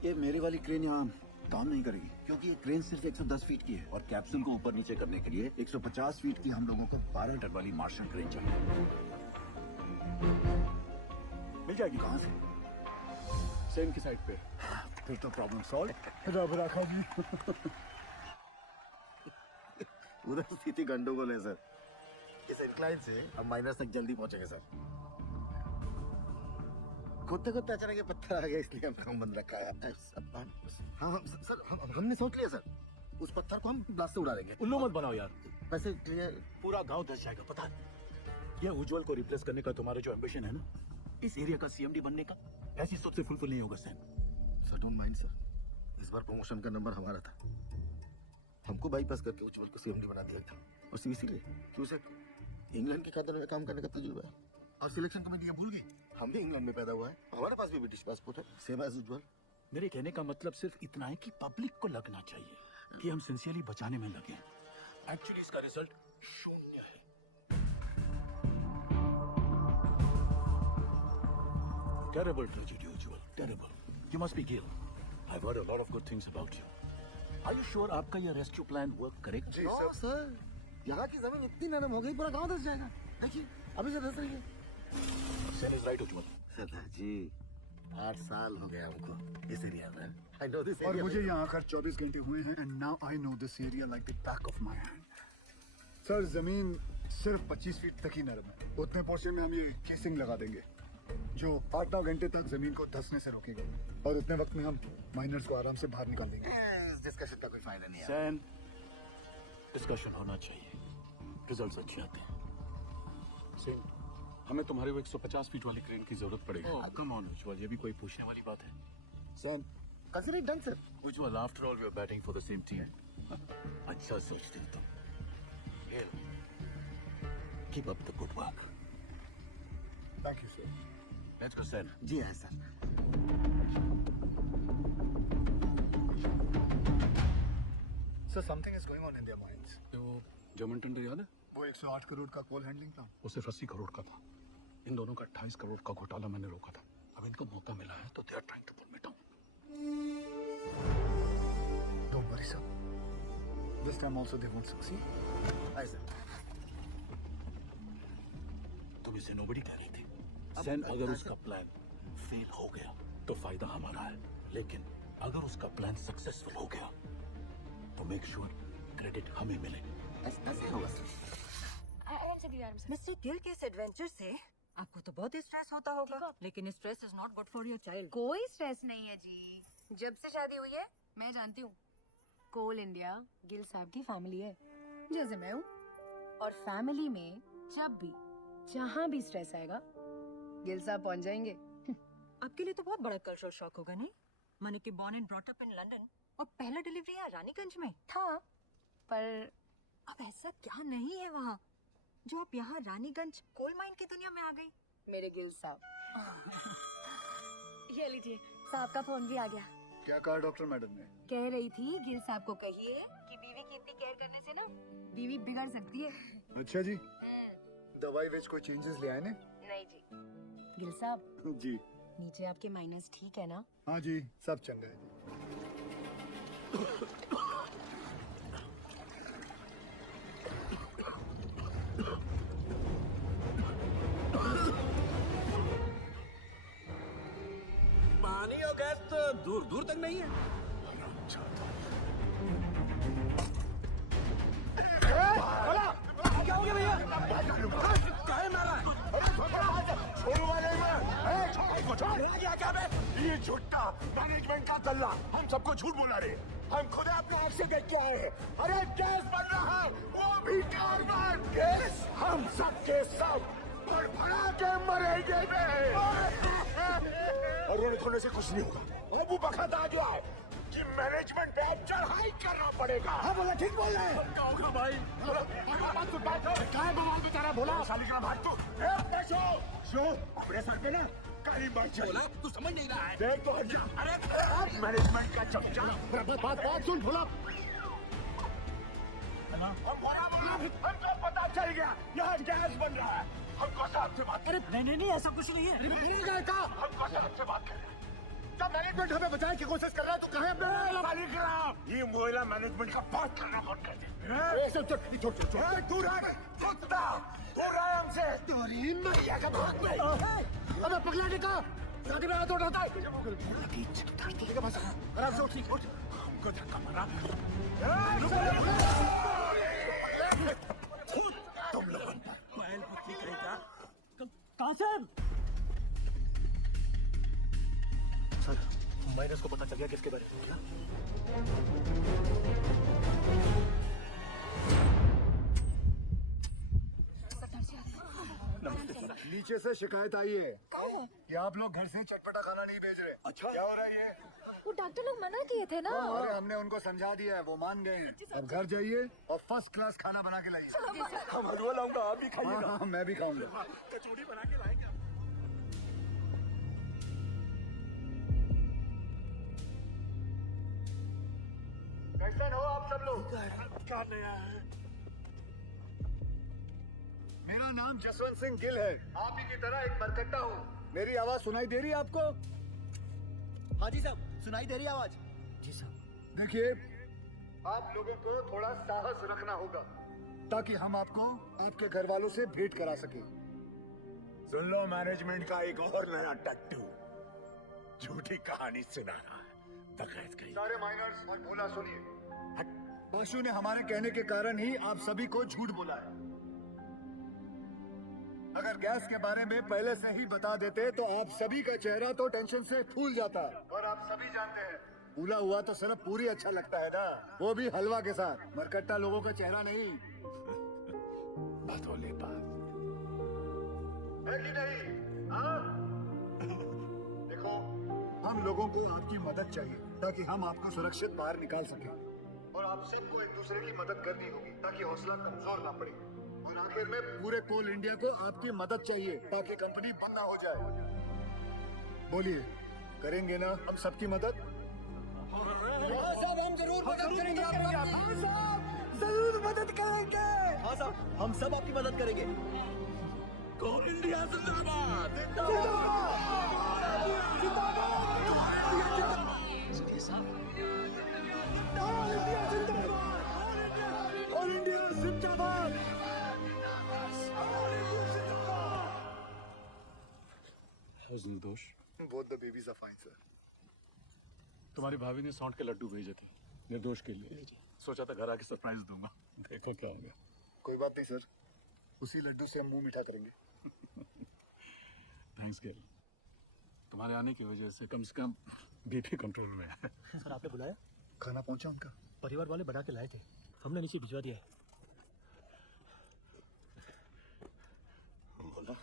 ये मेरी वाली क्रेन यहाँ काम नहीं करेगी क्योंकि ये क्रेन सिर्फ 110 फीट की है और कैप्सूल को ऊपर नीचे करने के लिए 150 फीट की हम लोगों को 12 टन वाली मार्शल क्रेन चाहिए। मिल जाएगी कहाँ से? सेम की साइड पे। फिर तो प्रॉब्लम सॉल्व। रब रखा जी। उधर स्थिति गंडोगोल है सर। इस इंक्लाइन से हम माइनस तक जल्दी पहुंचेंगे सर। खोदते खोदते अचानक ये पत्थर आ गया इसलिए हम काम बंद रखा है। हाँ सर हमने सोच लिया सर, उस पत्थर को हम ब्लास्ट से उड़ा देंगे। उल्लू मत बनाओ यार, वैसे क्लियर पूरा गांव धस जाएगा पता है। ये उज्जवल को रिप्लेस करने का तुम्हारा जो एम्बिशन है ना, इस एरिया का सीएमडी बनने का, ऐसी सोच से फुलफिल नहीं होगा Sam. Sir don't mind sir, इस बार प्रमोशन का नंबर हमारा था। हमको बाईपास करके उज्जवल को सीएमडी बना दिया था और सिर्फ इसीलिए कि उसे इंग्लैंड के खाते में काम करने का तजुर्बा है और सिलेक्शन कमेटी ये भूल गई हम भी इंग्लैंड में पैदा हुआ है, हमारे पास भी ब्रिटिश पासपोर्ट है, सेम एज उज्जवल। मेरे कहने का मतलब सिर्फ इतना है कि पब्लिक को लगना चाहिए कि हम सिंसियरली बचाने में लगे। एक्चुअली इसका रिजल्ट शून्य है। Terrible tragedy, Ujjwal. Terrible. You must be Gil. I've heard a lot of good things about you. Are you sure आपका ये रेस्क्यू प्लान वर्क करेगा? जी सर, यहाँ की जमीन इतनी नरम हो गई पूरा गांव धस जाएगा। देखिए अभी से धस रही है। Sam is right, Ujjwal. सरदार जी 8 साल हो गए हमको इस एरिया में। I know this और area मुझे very यहाँ आकर 24 घंटे हुए हैं and now I know this area like the back of my hand. Sir जमीन सिर्फ 25 फीट तक ही नरम है। उतने पोर्शन में हम ये केसिंग लगा देंगे जो 8-9 घंटे तक जमीन को धंसने से रोकेगा और उतने वक्त में हम माइनर्स को आराम से बाहर निकाल देंगे। इस डिस्कशन का कोई फायदा नहीं है। Sam, डिस्कशन होना चाहिए। रिजल्ट्स अच्छे आते हैं। Sam, हमें तुम्हारे वो 150 फीट वाली क्रेन की जरूरत पड़ेगी। कम ऑन उज्जवल, ये भी कोई पूछने वाली बात है? Sam consider it done sir. Ujjwal, after all we are batting for the same team. अच्छा सोचते हो तुम। Keep up the good work. Thank you sir. Let's go Sam. जी हाँ sir. Sir something is going on in their minds. तो जमन टंडर याद है? वो 108 करोड़ का कोल हैंडलिंग प्लान। वो सिर्फ 80 करोड़ का था। इन दोनों का 28 करोड़ का घोटाला मैंने रोका था। अब इनको मौका मिला है तो they are trying to pull me down. Don't worry sir, this time also they won't succeed. Hi sir. तुम इसे नोबडी कह रही थी। सैन, अगर उसका प्लान फेल हो गया तो फायदा हमारा है, लेकिन अगर उसका प्लान सक्सेसफुल हो गया तो मेक श्योर क्रेडिट हमें मिले। ऐसे होगा सर। मिस्टर गिल के इस एडवेंचर से आपको तो बहुत स्ट्रेस होता होगा, लेकिन stress is not good for your child. कोई स्ट्रेस नहीं है जी। जब से शादी हुई है मैं जानती हूँ, कोल इंडिया गिल साहब की फैमिली है जैसे मैं हूँ, और फैमिली में जब भी जहाँ भी स्ट्रेस आएगा गिल साहब पहुँच जाएंगे। आपके लिए तो बहुत बड़ा कल्चरल शॉक होगा नहीं? माने कि born and brought up in London और पहला डिलीवरी यहाँ रानीगंज में था, पर अब ऐसा क्या नहीं है वहाँ जो आप यहाँ रानीगंज कोल माइन की दुनिया में आ गई? मेरे गिल साहब। ये लीजिए, साहब का फोन भी आ गया। क्या कहा डॉक्टर मैडम ने? कह रही थी गिल साहब को कहिए कि बीवी की इतनी केयर करने से ना बीवी बिगड़ सकती है। अच्छा जी, दवाई वेच कोई चेंजेस ले आए ने? नहीं जी। गिल साहब जी। नीचे आपके माइनस ठीक है ना? हाँ जी, सब चंगा है जी। पानी और गैस तो दूर दूर तक नहीं है। क्या हो गया भैया? काहे मारा? ये झूठा मैनेजमेंट का कल्ला हम सबको झूठ बोला रहे। हम खुद अपने आँख से देख के आए हैं। अरे गैस बन रहा है, वो भी कार्बन गैस। हम सब के सब भड़ा के मरेंगे। और रोने धोने से कुछ नहीं होगा। अब वो बखत आ गया है कि मैनेजमेंट पे अब चढ़ाई करना पड़ेगा। हाँ बोला, ठीक बोल रहे हैं। क्या होगा भाई? क्या बना बेचारा बोला? साली का भाई तू शो अपने सर पे ना काली मार बोला, तू समझ नहीं रहा है। देख तो हट जा। अरे मैनेजमेंट का चमचा। बात सुन भोला। हमको पता चल गया यहाँ गैस बन रहा है। हमको साहब से बात। अरे नहीं नहीं नहीं, ऐसा कुछ नहीं है। हमको साहब से बात कर रहे हैं। जब मैनेजमेंट हमें बचाने की कोशिश कर रहा है तो कहाँ है सालिग्राम, ये मोहल्ला मैनेजमेंट का बात करना बंद कर दे। छोड़ तू रह कुत्ता, तू रह हमसे। तुम्हारी मैया का भाग में अबे पगला ने कहा शादी में हाथ उठाता है आराम से उठ हमको धक्का मारा। तुम लोगों कासिम सर, माइनस को पता चल गया किसके बारे में क्या? नीचे से शिकायत आई है कि आप लोग घर से चटपटा खाना नहीं भेज रहे। अच्छा, क्या हो रहा है ये? वो डॉक्टर लोग मना किए थे ना। अरे हमने उनको समझा दिया है, वो मान गए हैं। अब घर जाइए और फर्स्ट क्लास खाना बना के लाइए। हम हलवा लाऊंगा, आप भी खाइएगा। हाँ, मैं भी खाऊंगा। कचौड़ी बना के लाएंगे। कैसे हो आप सब लोग? क्या नया है? मेरा नाम जसवंत सिंह गिल है। आप ही की तरह एक मरकट्टा हूँ। मेरी आवाज सुनाई दे रही है आपको? हाँ जी साहब, सुनाई दे रही है आवाज। जी साहब। देखिए, आप लोगों को थोड़ा साहस रखना होगा ताकि हम आपको आपके घर वालों से भेंट करा सके। सुन लो, मैनेजमेंट का एक और नया टट्टू झूठी कहानी सुना रहा है। डकैत कहीं। सारे माइनर्स और भोला सुनिए। बाशु ने हमारे कहने के कारण ही आप सभी को झूठ बोला है। अगर गैस के बारे में पहले से ही बता देते तो आप सभी का चेहरा तो टेंशन से फूल जाता। और आप सभी जानते हैं, फूला हुआ तो सिर्फ पूरी अच्छा लगता है ना, वो भी हलवा के साथ। मरकट्टा लोगों का चेहरा नहीं। बतौले बात है कि नहीं? हाँ? देखो, हम लोगों को आपकी मदद चाहिए ताकि हम आपको सुरक्षित बाहर निकाल सकें। और आप सबको एक दूसरे की मदद करनी होगी ताकि हौसला कमजोर ना पड़े। और आखिर में पूरे कोल इंडिया को आपकी मदद चाहिए ताकि कंपनी बंद ना हो जाए। बोलिए, करेंगे ना हम सबकी मदद? हाँ साहब, हम जरूर मदद करेंगे आपकी। हाँ साहब, जरूर मदद करेंगे। हाँ साहब, हम सब आपकी मदद करेंगे। कोल इंडिया जिंदाबाद। निर्दोष, Both the babies are fine, sir. तुम्हारी भाभी ने सौंठ के लड्डू भेजे थे निर्दोष के लिए। सोचा था घर आके सरप्राइज दूंगा, देखो क्या हो गया। कोई बात नहीं सर, उसी लड्डू से हम मुंह मीठा करेंगे। थैंक्स गिल, तुम्हारे आने की वजह से कम बीपी कंट्रोल में है। सर, आपने बुलाया? खाना पहुंचा उनका? परिवार वाले बना के लाए थे, हमने नीचे भिजवा दिया है। बोला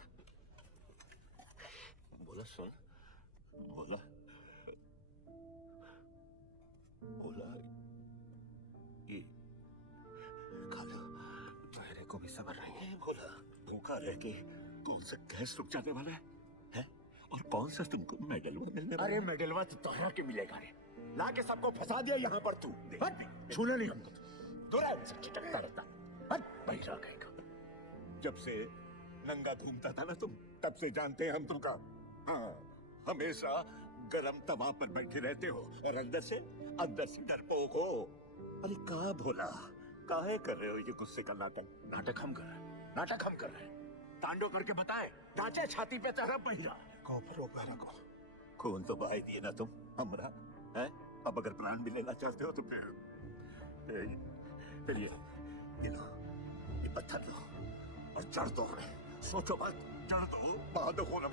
बोला सुन, बोला बोला ये खा लो, चेहरे को भी सबर नहीं है। बोला भूखा रह के कौन सा गैस रुक जाने वाला है? और कौन सा तुमको मेडलवा मिलने वाला? अरे मेडलवा तो तोहरा के मिलेगा रे, ला के सबको फंसा दिया यहाँ पर तू। छूने नहीं हमको, तो हमसे चिटकता रहता। बहिरा कहेगा। जब से नंगा घूमता था ना तुम, तब से जानते हैं हम तुमका। हाँ, हमेशा गरम तवा पर बैठे रहते हो और अंदर से डरपोक हो। अरे कहा भोला, काहे कर रहे हो ये गुस्से का नाटक? नाटक हम कर रहे हैं, नाटक हम कर रहे हैं। तांडव करके बताए, दाचे छाती पे तेरा बहिरा। कहो पर रोक मेरा को। खून तो बहाई दिए ना तुम हमरा, हैं? अब अगर प्राण भी लेना चाहते हो तो फिर ये लो, ये पत्थर लो और चढ़ दो हमें। सोचो मत, चढ़ दो, बाद हो न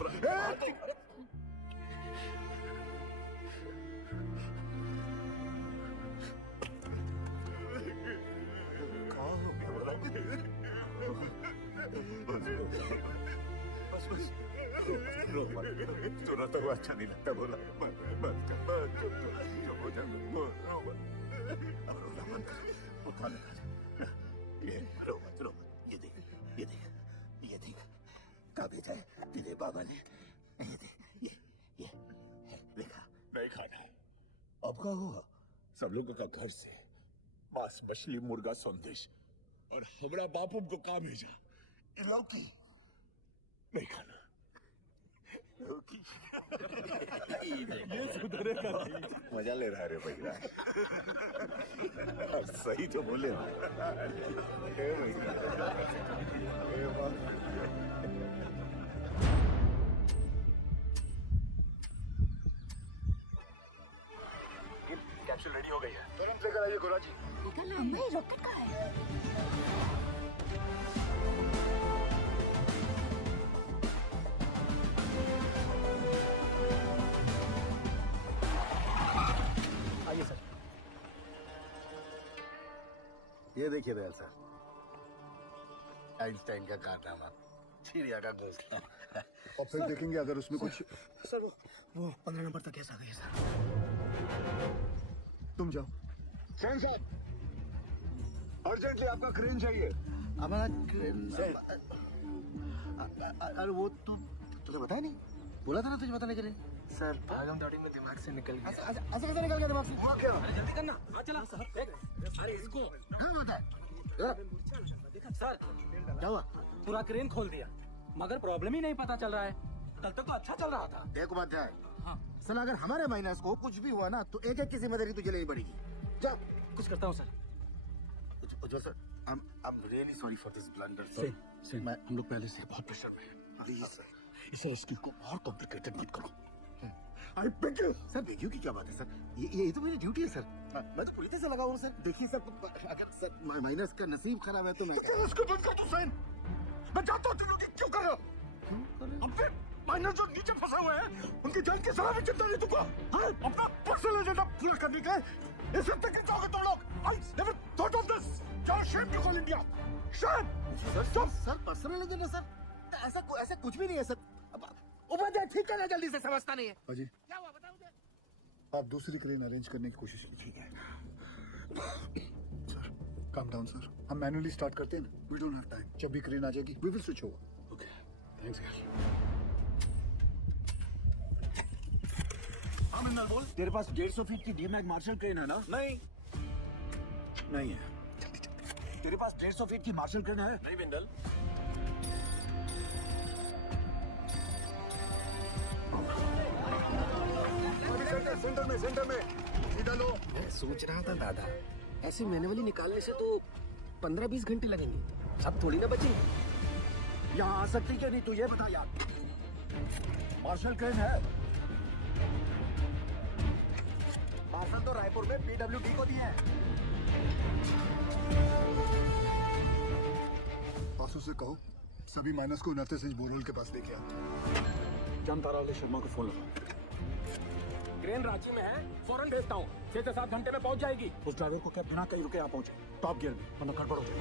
तुरा तो अच्छा नहीं लगता। बोला ये देख क्या भेजा है तेरे बाबा ने। ये देख, ये देखा? नहीं खाना है। अब क्या हुआ? सब लोगों का घर से मांस, मछली, मुर्गा, संदेश, और हमरा बापू को काम भेजा लौकी। नहीं खाना, ये सुधरेगा नहीं। मजा ले रहा है रे भैया। सही तो बोले ना। हे भैया। हे वाह। कैप्सूल रेडी हो गई है, तुरंत लेकर आइए गोरा जी। निकलना मैं रॉकेट का है। आइए सर। ये देखिए दयाल सर, आइंस्टाइन का कारनामा, चिड़िया का घोंसला। और फिर देखेंगे अगर उसमें कुछ। सर वो 15 नंबर तक केस आ गया सर। तुम जाओ। सेन साहब, अर्जेंटली आपका क्रेन चाहिए। हमारा अरे वो तो तुझे बताया नहीं, बोला था ना तुझे बताने के लिए। सर भागम दौड़ी में दिमाग से निकल गया। ऐसे कैसे निकल गया दिमाग से? हुआ क्या? जल्दी करना। हाँ चला सर। अरे इसको क्या होता है? सर क्या हुआ? पूरा क्रेन खोल दिया, मगर प्रॉब्लम ही नहीं पता चल रहा है। कल तक तो अच्छा चल रहा था। देखो बात है, सर अगर हमारे माइनस को कुछ भी हुआ ना तो एक एक की जिम्मेदारी तुझे लेनी पड़ेगी। जाओ। कुछ करता हूँ sir. Ujjwal sir, I'm really sorry for this blunder. Same. हम लोग पहले से बहुत प्रेशर में हैं। प्लीज सर, इस रेस्क्यू को और कॉम्प्लिकेटेड मत करो। I beg you. सर बेग्यू की क्या बात है सर? ये तो मेरी ड्यूटी है सर। मैं तो पूरी तरह से लगा हूँ सर। देखिए सर, अगर सर माइनस का नसीब खराब है तो मैं फिर उसको बंद कर दो सेन। मैं जानता हूँ तुम लोग क्यों कर रहे हो। अब फिर माइनर जो नीचे फंसे हुए हैं उनकी जान की सलाह भी चिंता नहीं तुमको। अपना पर्सनल एजेंडा पूरा करने के इस हद तक जाओगे तुम लोग। I never thought of this. You're ashamed to call India. Shame. Sir personal agenda sir, ऐसा कुछ भी नहीं है सर। उपाध्याय ठीक करना जल्दी से, समझता नहीं है। अजी, क्या हुआ बताओ मुझे। आप दूसरी क्रेन अरेंज करने की कोशिश कीजिए। Sir, calm down sir. हम मैनुअली स्टार्ट करते हैं ना। We don't have time. जब भी क्रेन आ जाएगी, we will switch over. Okay, thanks यार। हाँ मिन्नल बोल। तेरे पास 150 फीट की डीमैग मार्शल क्रेन है ना? नहीं है। तेरे पास 150 फीट की मार्शल क्रेन है? नहीं बिंदल। सेंटर में सीधा लो। मैं सोच रहा था दादा, ऐसे मैनुअली निकालने से तो 15-20 घंटे लगेंगे, सब थोड़ी ना बचेंगे। यहाँ आ सकती क्या नहीं तू ये बता यार। मार्शल क्रेन है। मार्शल तो रायपुर में PWD को दिए हैं। पासू से कहो सभी माइनस को 29 इंच बोरहोल के पास लेके आ। जामतारा वाले शर्मा को फोन लगा। क्रेन रांची में है, फौरन भेजता हूँ। 6 से 7 घंटे में पहुंच जाएगी। उस ड्राइवर को क्या बिना कहीं रुके यहाँ पहुंचे, टॉप गियर में, वरना गड़बड़ हो जाएगी।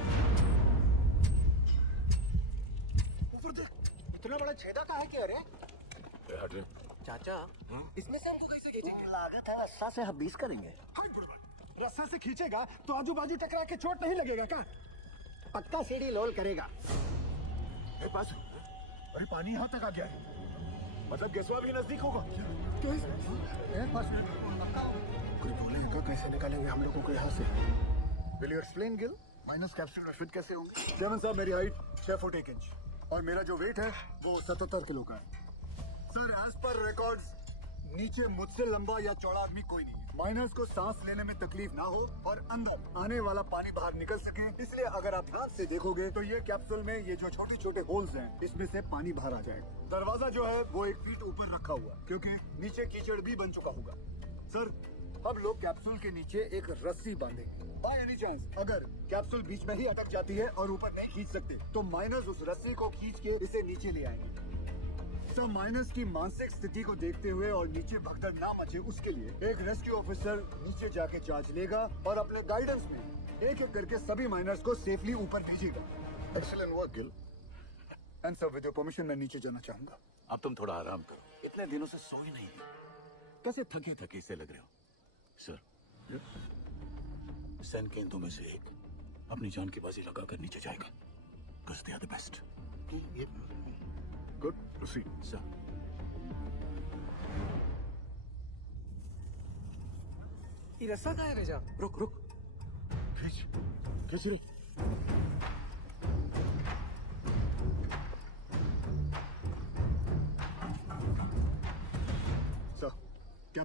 ऊपर देख, इतना बड़ा छेदा का है क्या रे? चाचा, इसमें से हमको कैसे खींचेंगे? लागत है रस्सा से हम 20 करेंगे। रस्सा से खींचेगा तो आजू बाजू टकरा के चोट नहीं लगेगा क्या? पक्का सीढ़ी लोल करेगा। मेरे पास अरे पानी यहाँ तक आ गया है, मतलब गैसवा भी नजदीक होगा। कोई बोलेगा कैसे निकालेंगे हम लोगों को यहाँ से? Will you explain, Gill? Minus capsule में फिट कैसे होंगे? चेयरमैन साहब, मेरी हाइट 6 फुट 1 इंच और मेरा जो वेट है वो 77 किलो का है। सर, एज पर रिकॉर्ड्स नीचे मुझसे लंबा या चौड़ा आदमी कोई नहीं है। माइनर्स को सांस लेने में तकलीफ ना हो और अंदर आने वाला पानी बाहर निकल सके, इसलिए अगर आप ध्यान से देखोगे तो ये कैप्सूल में ये जो छोटे छोटे होल्स हैं, इसमें से पानी बाहर आ जाएगा। दरवाजा जो है वो 1 फीट ऊपर रखा हुआ, क्योंकि नीचे कीचड़ भी बन चुका होगा। सर, अब लोग कैप्सूल के नीचे एक रस्सी बांधेंगे। बाय एनी चांस अगर कैप्सूल बीच में ही अटक जाती है और ऊपर नहीं खींच सकते तो माइनर्स उस रस्सी को खींच के इसे नीचे ले आएंगे। सब माइनर्स की मानसिक स्थिति को देखते हुए और नीचे भगदड़ ना मचे उसके लिए एक रेस्क्यू ऑफिसर नीचे जाके चार्ज लेगा और अपने गाइडेंस में एक एक करके सभी माइनर्स को सेफली ऊपर भेजेगा। Excellent work Gill. And sir, with your permission मैं नीचे जाना चाहूंगा। अब तुम थोड़ा आराम करो, इतने दिनों से सोए नहीं है, कैसे थके थके से लग रहे हो। सर, सैन केंद्रों में से एक अपनी जान की बाजी लगाकर नीचे जाएगा। Because they are the best. Good, proceed. Sir, ये रस्सा कहाँ है भेजा? रुक खींच रे।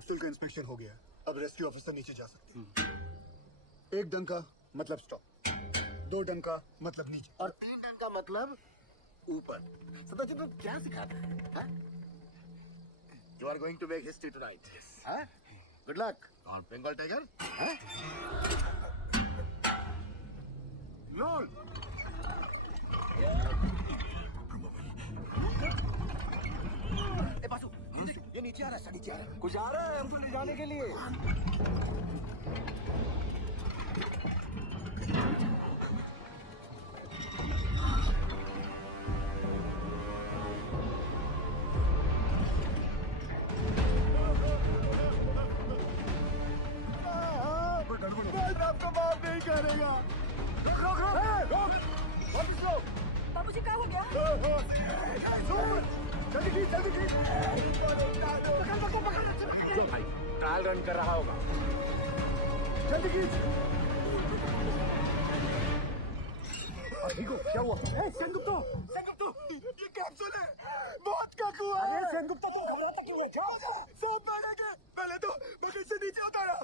कैप्सूल का इंस्पेक्शन हो गया है। अब रेस्क्यू ऑफिसर नीचे जा सकते हैं। 1 डंका मतलब स्टॉप, 2 डंका मतलब नीचे, और 3 डन का मतलब ऊपर। सदा जी तुम क्या सिखाते हैं? You are going to make history tonight. Good luck on Bengal tiger. लोल बासु, ये नीचे आ रहा है, नीचे आ रहा है। कुछ आ रहा है हमको ले जाने के लिए। आपको माफ नहीं करेगा। रोक रोक रोक रोक, वापस लो। बाबूजी क्या हो गया? जल्दी खींच, जल्दी खींच। पकड़ पकड़ जो भाई ट्रायल रन कर रहा होगा। जल्दी खींच। क्या हुआ? सेनगुप्ता, सेनगुप्ता, ये कैप्सूल है, मौत का कुआं। अरे सेनगुप्ता तुम घबराता क्यों है? क्या? सब मरेंगे। पहले तो मैं से नीचे उतारा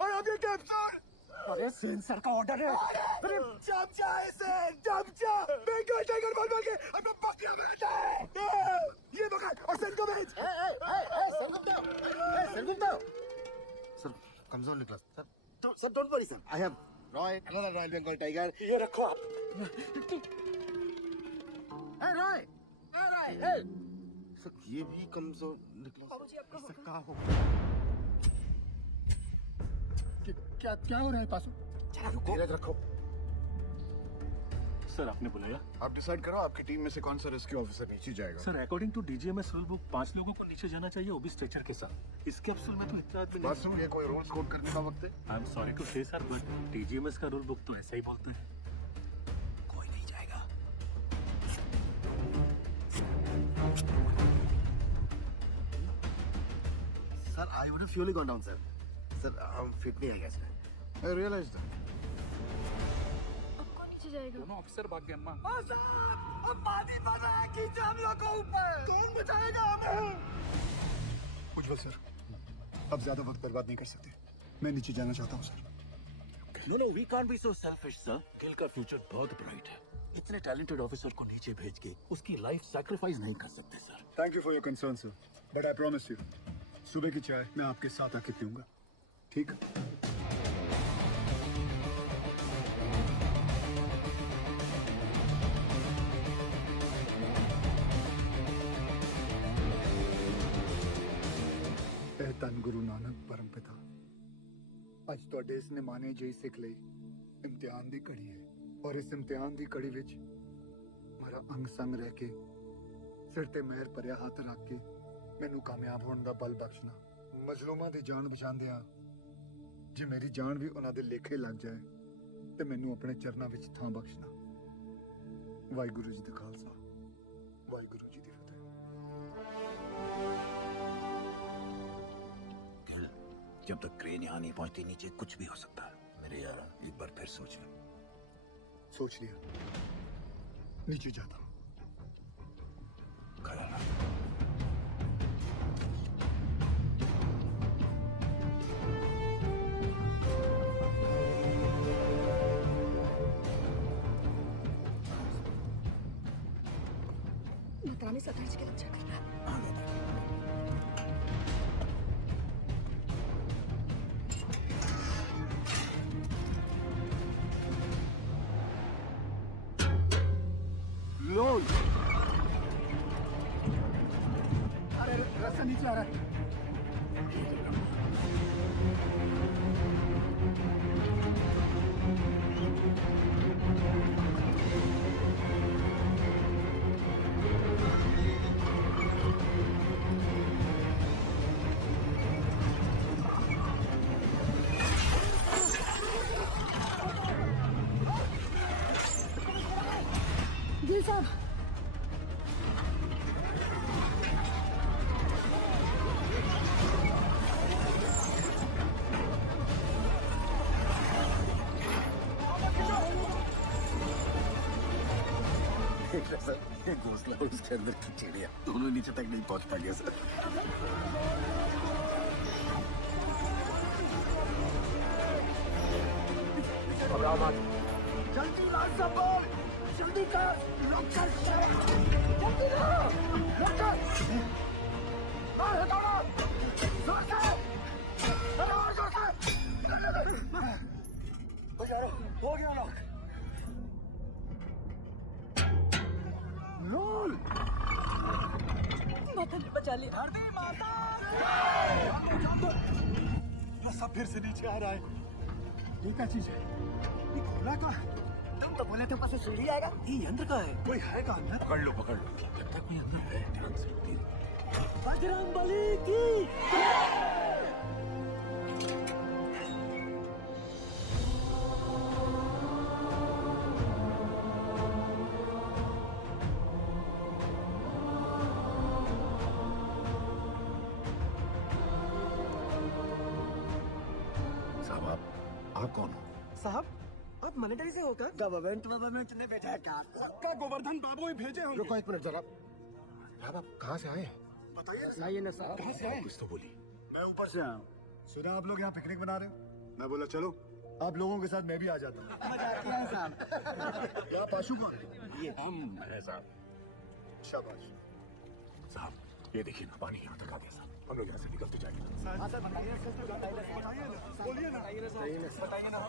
और अब ये कैप्सूल। अरे सेन सर का ऑर्डर है। अरे चमचा है सेन, चमचा। बंगाल टाइगर बोल के हमें बकरियां बनाता है। ये पकड़ और सेन को भेज। सेनगुप्ता सर कमजोर निकला सर। Don't worry sir, I have Roy, another royal Bengal tiger. ये रखो आप। रॉय, सर ये भी कमजोर निकला। बाबूजी आपका सर क्या हो? क्या क्या हो रहा है पासु? धीरज रखो। सर आपने बुलाया? आप डिसाइड करो आपकी टीम में से कौन सा रेस्क्यू ऑफिसर नीचे जाएगा। Sir according to DGMS rule book 5 लोगों को नीचे जाना चाहिए, वो भी स्ट्रेचर के साथ। इस कैप्सूल में तो इतना आदमी बात सुनो, ये कोई रूल्स कोड करने का वक्त है? आई एम सॉरी टू से सर, बट डीजीएमएस का रूल बुक तो ऐसा ही बोलता है। कोई नहीं जाएगा। Sir I would have fully gone down sir. Sir हम फिट नहीं आएगा सर। I realize that. अब कौन नीचे जाएगा? दोनों ऑफिसर भाग गए अम्मा। अब पानी पड़ रहा है, कीजिए हम लोग को ऊपर। कौन बचाएगा हमें? उज्जवल सर, अब ज्यादा वक्त बर्बाद नहीं कर सकते। मैं नीचे जाना चाहता हूँ sir. No, we can't be so selfish, sir. Gill का फ्यूचर बहुत ब्राइट है। इतने टैलेंटेड ऑफिसर को नीचे भेज के उसकी लाइफ सैक्रिफाइस नहीं कर सकते sir. Thank you for your concern sir, but I promise you सुबह की चाय मैं आपके साथ आके पीऊंगा, ठीक? ਧੰਨ ਗੁਰੂ ਨਾਨਕ ਪਰਮ ਪਿਤਾ, ਅੱਜ ਤੁਹਾਡੇ ਇਸ ਨਿਮਾਣੇ ਜਿਹੀ ਸਿੱਖ ਲਈ ਇਮਤਿਹਾਨ ਦੀ ਘੜੀ ਹੈ ਔਰ ਇਸ ਇਮਤਿਹਾਨ ਦੀ ਘੜੀ ਵਿੱਚ ਮੇਰਾ ਅੰਗ ਸੰਗ ਰਹਿ ਕੇ ਸਿਰ ਤੇ ਮਿਹਰ ਭਰਿਆ ਹੱਥ ਰੱਖ ਕੇ ਮੈਨੂੰ ਕਾਮਯਾਬ ਹੋਣ ਦਾ ਬਲ ਬਖਸ਼ਣਾ। ਮਜ਼ਲੂਮਾਂ ਦੀ ਜਾਨ ਬਚਾਉਂਦਿਆਂ ਜੇ ਮੇਰੀ ਜਾਨ ਵੀ ਉਹਨਾਂ ਦੇ ਲੇਖੇ ਲੱਗ ਜਾਏ ਤੇ ਮੈਨੂੰ ਆਪਣੇ ਚਰਨਾਂ ਵਿੱਚ ਥਾਂ ਬਖਸ਼ਣਾ। ਵਾਹਿਗੁਰੂ ਜੀ ਦਾ ਖਾਲਸਾ, ਵਾਹਿਗੁਰੂ ਜੀ ਦੀ ਫਤਿਹ। जब तक क्रेन यहाँ नहीं पहुंचती नीचे कुछ भी हो सकता है। मेरे यार एक बार फिर सोच ले। सोच लिया, नीचे जाता हूँ। खड़ा रहा। बताने सतर्ज के अच्छा करना। लोल, अरे रास्ता नीचे आ रहा है। जी साहब, सर घोंसला और उसके अंदर की चिड़िया दोनों नीचे तक नहीं पहुंच पाएंगे सर। घबराओ मत। जल्दी रास्ता बोल, जल्दी कर, लॉक कर, जल्दी करो, लॉक कर। हटाओ, जोर से, अरे और जोर से। हो गया लॉक। नूल, माता ने बचा लिया। सब फिर से नीचे आ रहा है। ये क्या चीज है? ये खुला कहाँ? तुम तो बोले थे ऊपर से सीढ़ी आएगा। ये यंत्र का है। कोई है कहाँ अंदर? पकड़ लो लगता है कोई अंदर है, ध्यान से बजरंग बली की साहब आप कौन हो? साहब आप मिलिट्री से होकर गवर्नमेंट ने भेजा है कार। पक्का गोवर्धन बाबू ही भेजे होंगे। रुको एक मिनट जरा। साहब आप कहाँ से आए हैं? बताइए ना साहब। कहाँ से आए? कुछ तो बोली। मैं ऊपर से आया हूँ। सुना आप लोग यहाँ पिकनिक मना रहे हो? मैं बोला चलो आप लोगों के साथ मैं भी आ जाता हूँ। यहाँ पाशु कौन है? ये हम है साहब। शाबाश। साहब ये देखिए ना, पानी यहाँ तक आ गया साहब। हम लोग यहाँ से निकलते जाएंगे।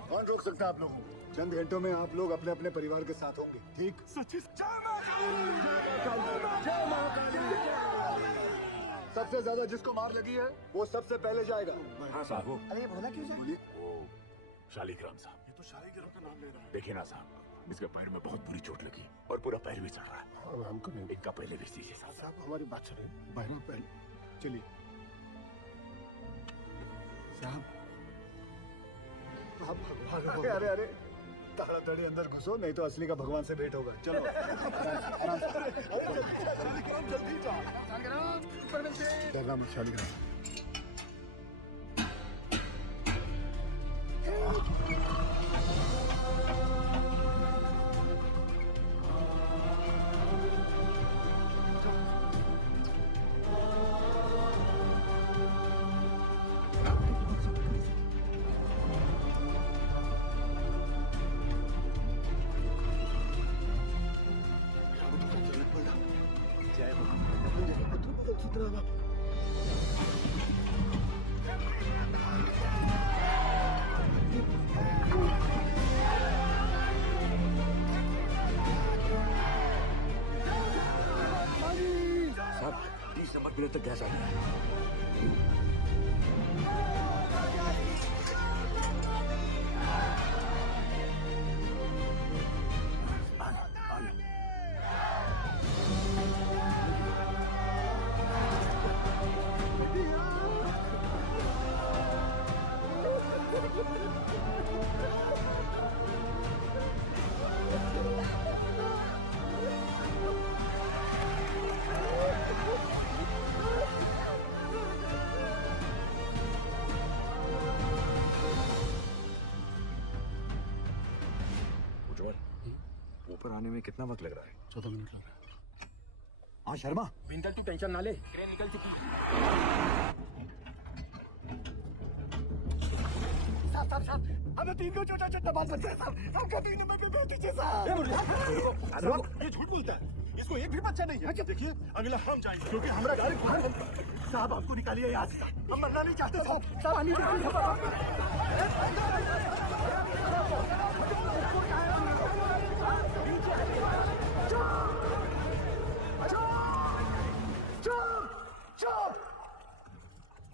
कौन रोक सकता है आप लोगों को? चंद घंटों में आप लोग अपने अपने परिवार के साथ होंगे। ठीक? सच्ची सबसे ज्यादा जिसको मार लगी है वो सबसे पहले जाएगा। हाँ साहब वो अरे ये भोला क्यों जाए? शालिग्राम साहब। ये तो शालिग्राम का नाम ले रहा है। देखिए ना साहब, इसके पैर में बहुत बुरी चोट लगी और पूरा पैर भी चल रहा है। अब हमको नहीं। इनका पहले भी सीधे साहब। साहब हमारी बात सुनिए। बहनों पहले चलिए साहब। आप भगवान हो। अरे अरे ताड़ाताड़ी अंदर घुसो, नहीं तो असली का भगवान से भेंट होगा। चलो जल्दी जाओ। डरना मत शालिग्राम। साहब 30 नंबर प्लेट तक गैस आ गया। उज्जवल ऊपर आने में कितना वक्त लग रहा है? 14 मिनट लग रहा है। हाँ शर्मा, बिंदल तू टेंशन ना ले, ट्रेन निकल चुकी है। साहब हमें 3 को छोटा छोटा बात बचा है साहब। हमको 3 नंबर पे भेज दीजिए साहब। ये झूठ बोलता है, इसको एक भी बच्चा नहीं है। देखिए अगला हम जाएंगे क्योंकि हमारा गाड़ी बाहर साहब आपको निकालिए यहाँ से। हम मरना नहीं चाहते साहब। साहब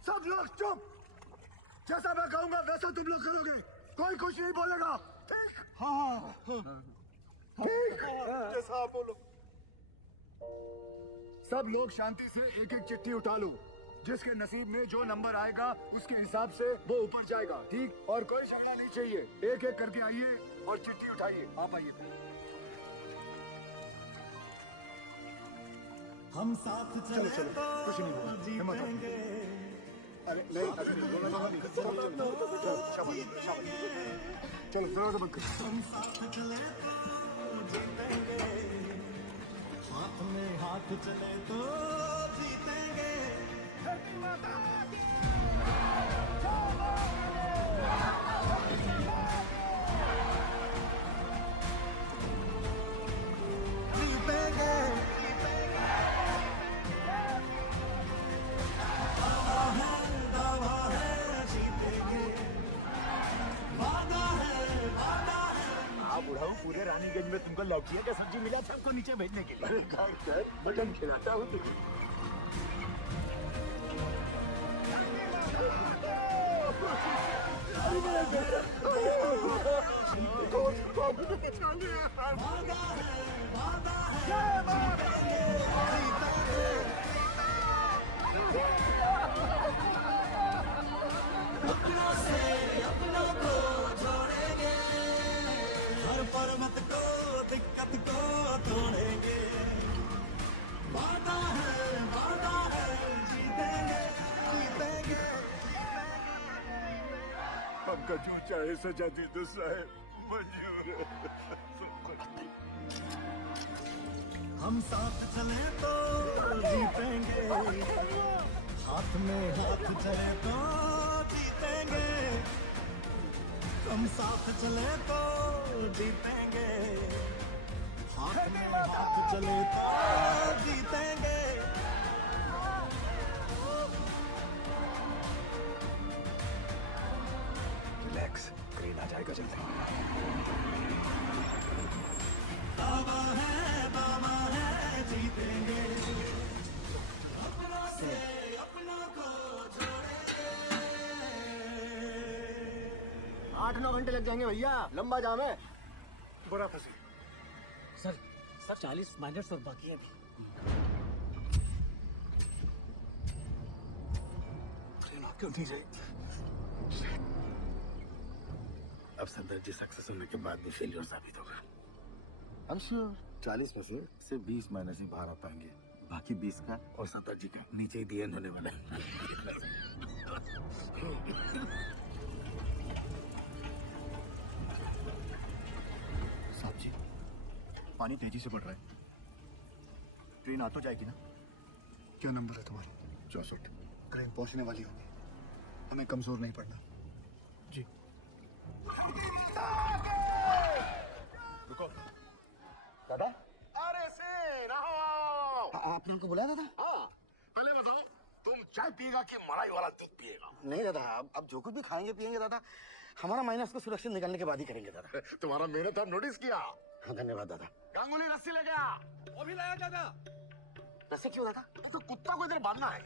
सब लोग चुप। जैसा मैं कहूंगा वैसा तुम लोग करोगे। कोई कुछ नहीं बोलेगा। ठीक? हाँ ठीक जैसा आप बोलो। सब लोग शांति से एक एक चिट्ठी उठा लो। जिसके नसीब में जो नंबर आएगा उसके हिसाब से वो ऊपर जाएगा। ठीक? और कोई झगड़ा नहीं चाहिए। एक एक करके आइए और चिट्ठी उठाइए। आप आइए। हम साथ चलो चलो, कुछ नहीं होगा। हिम्मत रखो। अरे नहीं, अरे चलो दरवाजा बंद करो। हम साथ चले तो जीतेंगे, हाथ में हाथ चले तो जीतेंगे। अरे रानीगंज में तुमको लौकिया का सब्जी मिला था हमको नीचे भेजने के लिए। घर मटन खिलाता हूँ तुझे। पर्वत को दिक्कत को तोड़ेंगे वादा है जीतेंगे जीतेंगे हमका जो चाहे सजा दी तो साहब मंजूर है। हम साथ चले तो जीतेंगे हाथ में हाथ चले तो जीतेंगे हम साथ चले तो जीतेंगे हाथ में हाथ चले तो जीतेंगे रिलैक्स, क्रेन आ जाएगा जल्दी। बाबा है जीतेंगे अपनों से अपनों को जोड़ेंगे 8-9 घंटे लग जाएंगे भैया, लंबा जाम है। बड़ा फंसी। सर 40 माइनर्स और बाकी है अभी। ट्रेन क्यों नहीं जाएगी? अब संदर जी सक्सेस होने के बाद भी फेलियर साबित होगा। I'm sure 40 में से सिर्फ 20 माइनस ही बाहर आ पाएंगे, बाकी 20 का और संदर जी का नीचे ही दी एंड होने वाला है। साहब जी, पानी तेजी से बढ़ रहा है, ट्रेन आ तो जाएगी ना? क्या नंबर है तुम्हारा? 64। ट्रेन पहुंचने वाली होगी, हमें कमजोर नहीं पड़ना। जी। रुको दादा। अरे से रहो। आपने उनको बुलाया दादा? हाँ, पहले बताओ तुम चाय पिएगा कि मलाई वाला दूध पिएगा? नहीं दादा, अब जो कुछ भी खाएंगे पिएंगे दादा, हमारा माइनस को सुरक्षित निकालने के बाद ही करेंगे दादा। तुम्हारा मेहनत और नोटिस किया। हाँ धन्यवाद दादा। गांगुली रस्सी ले गया। वो भी लाया दादा। वैसे क्यों दादा? तो कुत्ता को इधर बांधना है।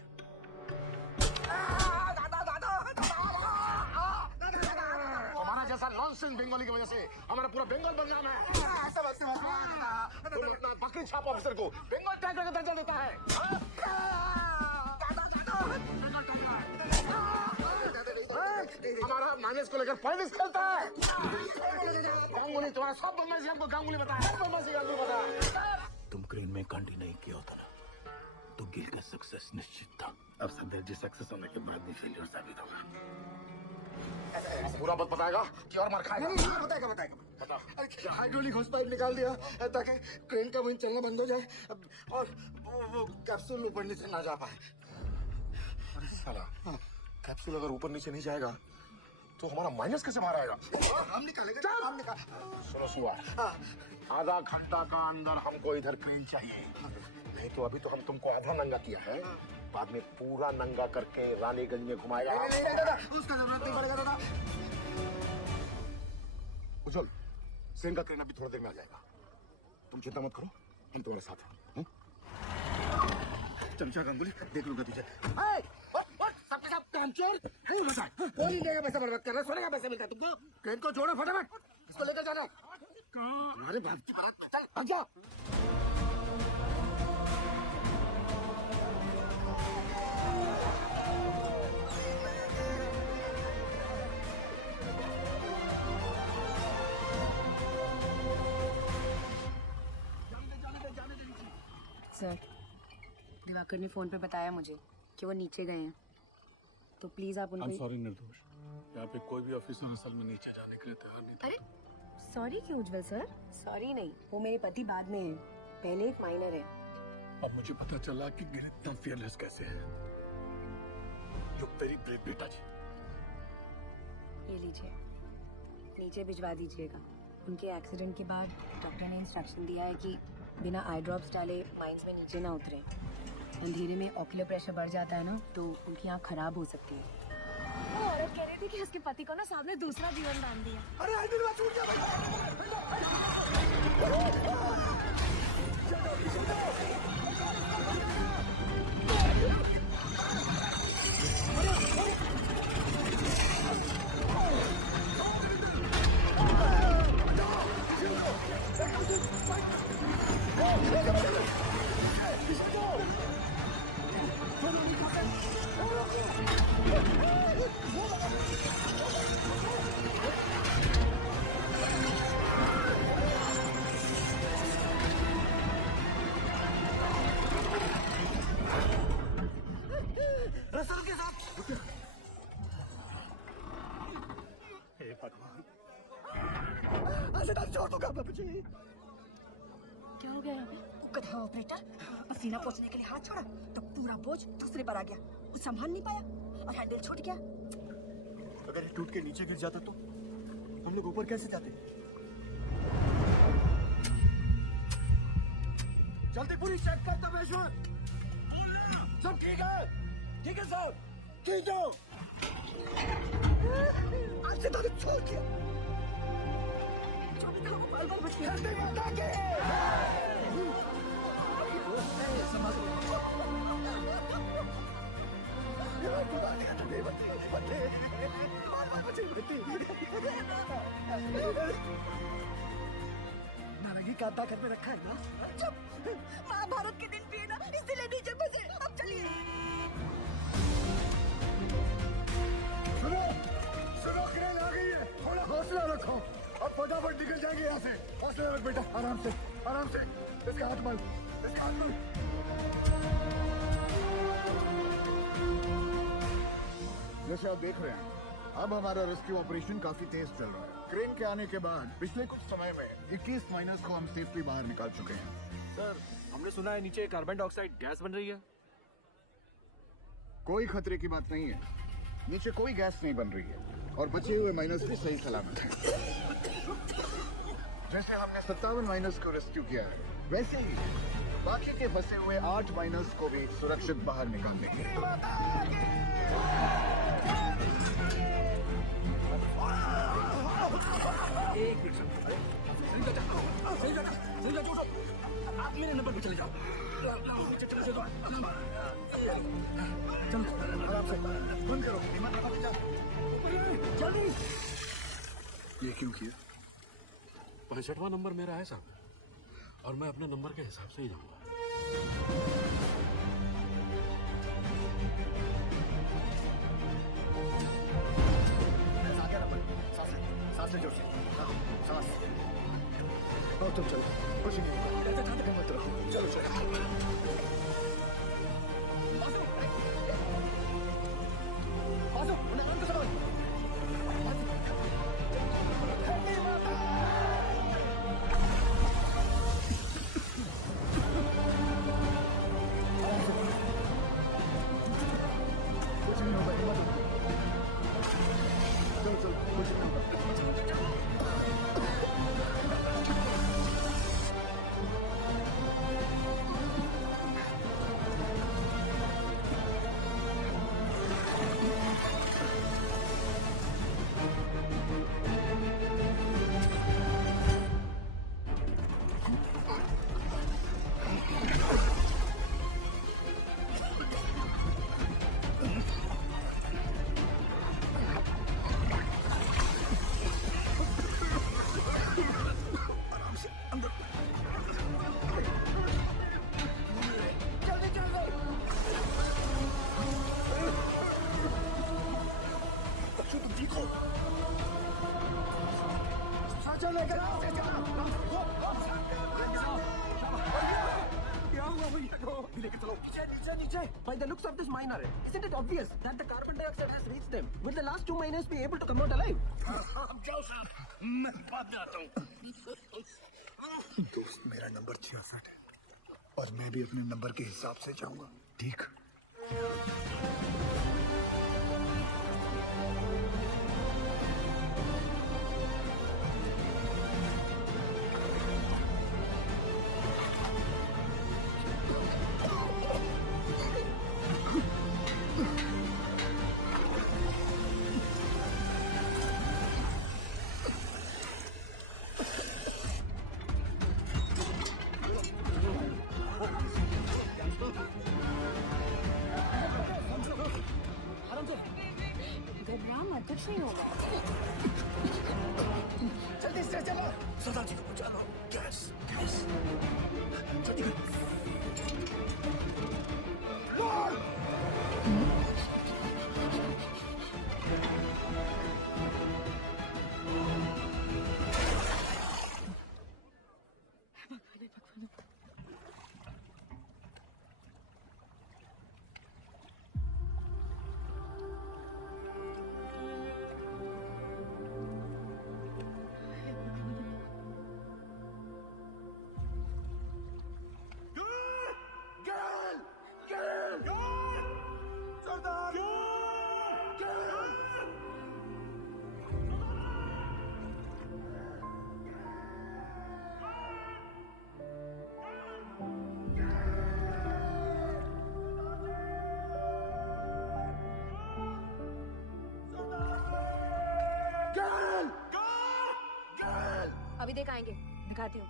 हमारा जैसा नॉनसेंस बंगाली की वजह से हमारा पूरा बंगाल बदनाम है। तुम अपना बकरी छाप ऑफिसर को बंगाल टाइगर का दर्जा देता है। हमारा माइनस को लेकर पॉलिटिक्स खेलता है। गांगुली तुम्हारा सब बदमाशी हमको गांगुली बताया। सब बदमाशी गांगुली बताया। तुम क्रेन में कांडी नहीं किया होता ना तो गिल का सक्सेस निश्चित था। अब संदर जी सक्सेस होने के बाद भी फेलियर साबित होगा। ऐसे पूरा बात बताएगा कि और मार खाएगा? नहीं बताएगा बताएगा। बता। हाइड्रोलिक हॉस पाइप निकाल दिया ताकि क्रेन का विंड चलना बंद हो जाए और वो कैप्सूल ऊपर नीचे ना जा पाए। अरे साला, कैप्सूल अगर ऊपर नीचे नहीं जाएगा तो हमारा माइनस कैसे बाहर आएगा? हम निकालेंगे। हम निकाल। सुनो शिवा, आधा घंटा का अंदर हमको इधर क्रेन चाहिए, नहीं तो अभी तो हम तुमको आधा नंगा किया है, बाद में पूरा नंगा करके रानीगंज में घुमाएगा। नहीं दादा, उसका जरूरत नहीं पड़ेगा दादा। उज्जवल, सेन का क्रेन अभी थोड़ी देर में आ जाएगा, तुम चिंता मत करो, हम तुम्हारे साथ हैं। चमचा गांगुली देख लूंगा तुझे। सबके साथ कामचोर कोई नहीं देगा। पैसा बर्बाद कर रहा है, सोने का पैसा मिलता है तुमको। क्रेन को जोड़ो फटाफट, इसको लेकर जाना है। तुम्हारे बाप की बारात में, चल भाग जा। सर, दिवाकर ने फोन पे बताया मुझे कि वो नीचे गए हैं, तो प्लीज आप उनको। सॉरी निर्दोष, यहाँ पे कोई भी ऑफिसर असल में नीचे जाने के लिए तैयार नहीं था। अरे सॉरी क्यों उज्जवल सर? सॉरी नहीं, वो मेरे पति बाद में है, पहले एक माइनर है। अब मुझे पता चला कि गिर इतना फियरलेस कैसे है। यू वेरी ब्रेव बेटा जी। ये लीजिए, नीचे भिजवा दीजिएगा। उनके एक्सीडेंट के बाद डॉक्टर ने इंस्ट्रक्शन दिया है कि बिना आई ड्रॉप्स डाले माइंस में नीचे ना उतरे। अंधेरे में ऑक्यूलर प्रेशर बढ़ जाता है ना, तो उनकी आँख खराब हो सकती है। औरत कह रही थी कि उसके पति को ना साहब ने दूसरा जीवन दान दिया। अरे हैंडल में छूट गया भाई। रसल के साथ। हे भगवान, छोड़ दो बाबा जी। क्या हो गया यहाँ पे? गधा ऑपरेटर पसीना पोंछने के लिए हाथ छोड़ा तो पूरा बोझ दूसरे पर आ गया। वो संभाल नहीं पाया और हैंडल छूट गया। अगर ये टूट के नीचे गिर जाता तो हम लोग ऊपर कैसे जाते? जल्दी पूरी चेक कर दो पेशेंट। सब ठीक है? ठीक है साहब। ठीक है। आज से तो छोड़ दिया। जो भी था वो बाल-बाल बच गया। नारंगी का ताकत में रखा है ना? महाभारत के दिन भी है ना, इसलिए नीचे बसे। अब चलिए। सुनो, सुनो, क्रेन आ गई है। थोड़ा हौसला रखो। अब फटाफट निकल जाएंगे यहाँ से। हौसला रख बेटा, आराम से, आराम से। इसका हाथ मल, इसका हाथ मल। जैसे आप देख रहे हैं, अब हमारा रेस्क्यू ऑपरेशन काफी तेज चल रहा है। क्रेन के आने के बाद पिछले कुछ समय में 21 माइनर्स को हम सेफली बाहर निकाल चुके हैं। सर, हमने सुना है नीचे कार्बन डाइऑक्साइड गैस बन रही है। कोई खतरे की बात नहीं है। नीचे कोई गैस नहीं बन रही है और बचे हुए माइनर्स भी सही सलामत हैं। जैसे हमने 57 माइनर्स को रेस्क्यू किया है, वैसे ही बाकी के फंसे हुए 8 माइनर्स को भी सुरक्षित बाहर निकाल देंगे। एक मिनट आप मेरे नंबर पे चले जाओ। चलो आराम से बंद करो, हिम्मत रखो बेटा। जल्दी। ये क्यों किया? 65वां नंबर मेरा है साहब, और मैं अपने नंबर के हिसाब से ही जाऊंगा। सांस जोर से। हाँ, सांस। और तुम चलो, कुछ नहीं होगा। हिम्मत रखो, चलो चलो। कुछ नहीं होगा, हिम्मत रखो। चलो चलो, कुछ नहीं होगा। By the looks of this miner, isn't it obvious that the carbon dioxide has reached them? Will the last 2 miners be able to come out alive? जाओ साहब, मैं बाद में आता हूँ। दोस्त, मेरा नंबर 66 है और मैं भी अपने नंबर के हिसाब से जाऊंगा, ठीक? कुछ नहीं होगा। जल्दी से चलो। सरदार जी को बचा लो। गैस गैस जल्दी करो। अभी दिखाएंगे, दिखाती हूँ।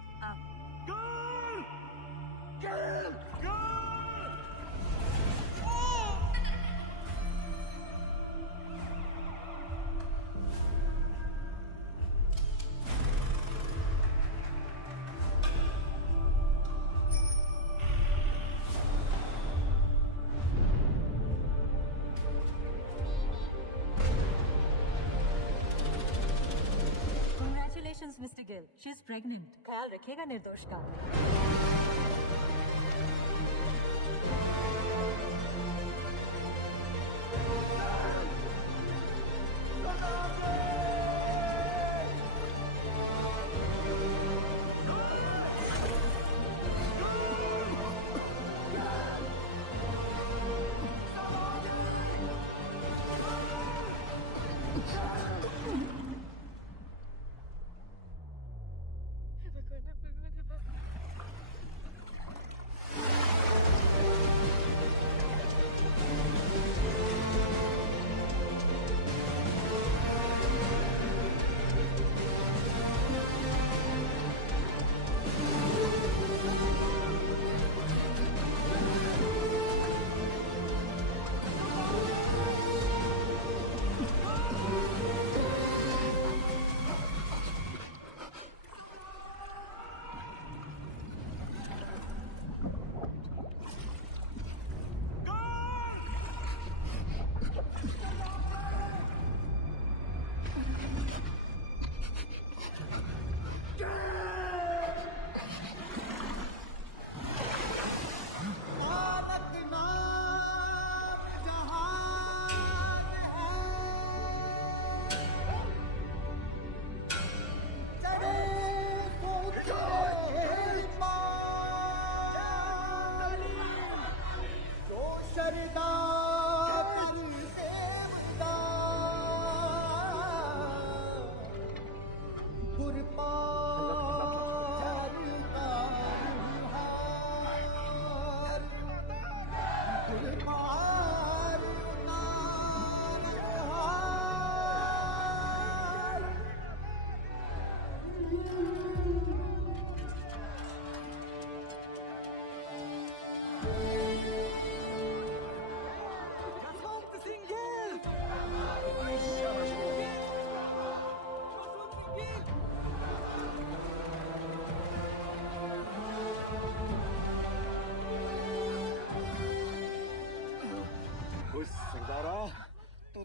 Congratulations, Mr. Gill. She is pregnant. ख्याल रखिएगा निर्दोष का।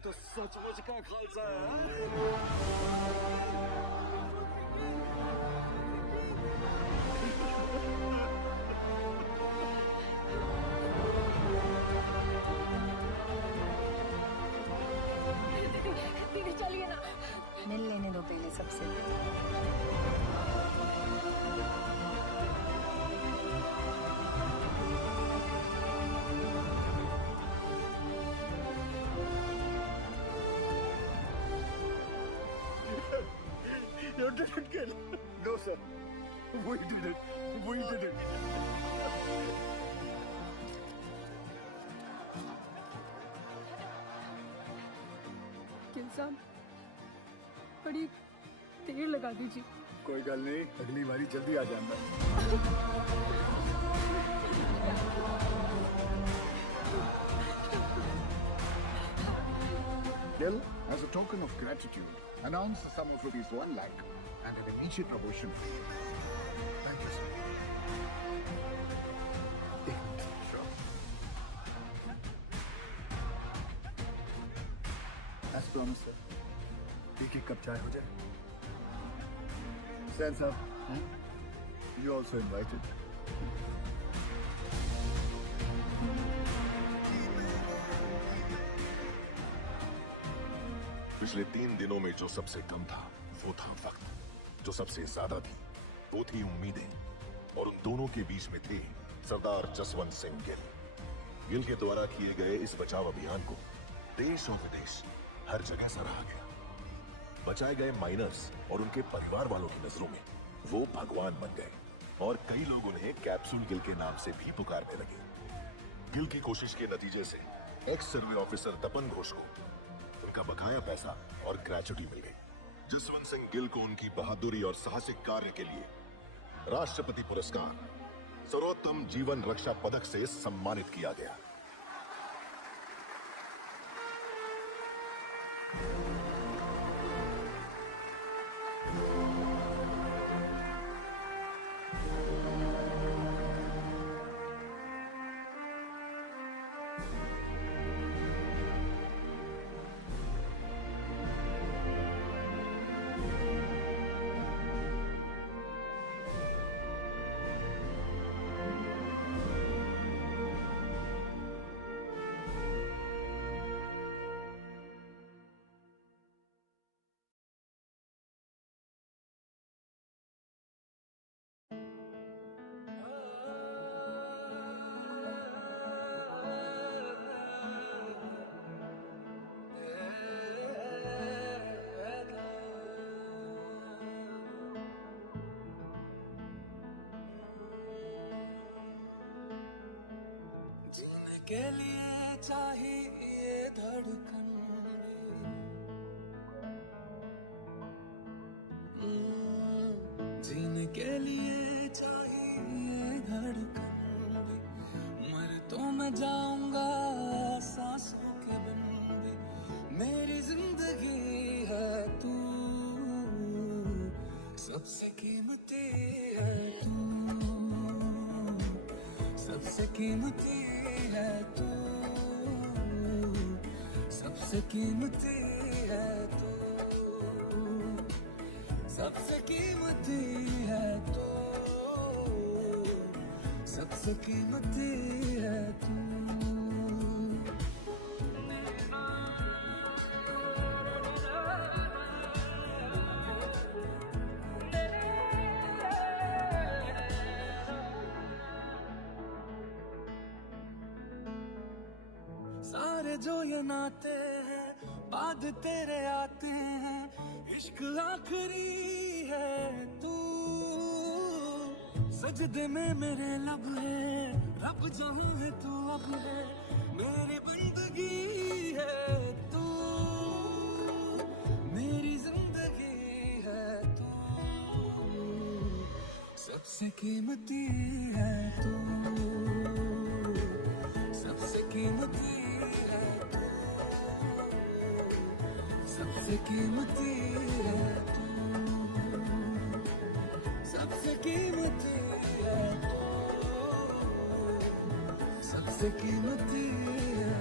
तो सचमुच का खालसा है। दीदी चलिए ना। मिल लेने दो पहले सबसे। You didn't kill. No, sir. We did it. We did it. Gill साहब, बड़ी देर लगा दीजिए। कोई गल नहीं, अगली बारी जल्दी आ जाऊंगा। Gill, As a token of gratitude, announce the sum of ₹1 lakh and an immediate promotion. Thank you, sir. एक minute. Sure. As promised, sir. एक कप चाय हो जाए। Sir, you also invited. पिछले 3 दिनों में जो सबसे कम था वो था वक्त, जो सबसे ज्यादा थी वो थी उम्मीदें, और उन दोनों के बीच में थे सरदार जसवंत सिंह गिल। गिल के द्वारा किए गए इस बचाव अभियान को देश और विदेश हर जगह सराहा गया। बचाए गए माइनर्स और उनके परिवार वालों की नजरों में वो भगवान बन गए, और कई लोग उन्हें कैप्सूल गिल के नाम से भी पुकारने लगे। गिल की कोशिश के नतीजे से एक्स सर्वे ऑफिसर तपन घोष को उनका बकाया पैसा और ग्रेचुटी मिल गई। जसवंत सिंह गिल को उनकी बहादुरी और साहसिक कार्य के लिए राष्ट्रपति पुरस्कार सर्वोत्तम जीवन रक्षा पदक से सम्मानित किया गया। जीने के लिए चाहिए धड़कन भी, जीने के लिए चाहिए धड़कन भी, मर तो मैं जाऊंगा सांसों के बिन भी, मेरी जिंदगी है तू, सबसे कीमती है तू, सबसे कीमती है तू, सबसे कीमती है तू, सबसे कीमती है तू, सबसे कीमती है तू। सारे जो ये नाते हैं बाद तेरे आते हैं, इश्क आखिरी है तू, सजदे में मेरे लब है, रब जहां है तू अब है, मेरी बंदगी है तू, मेरी जिंदगी है तू, सबसे कीमती है तू, सबसे कीमती है तू, सबसे कीमती है तू, सबसे कीमती है तू, सबसे कीमती है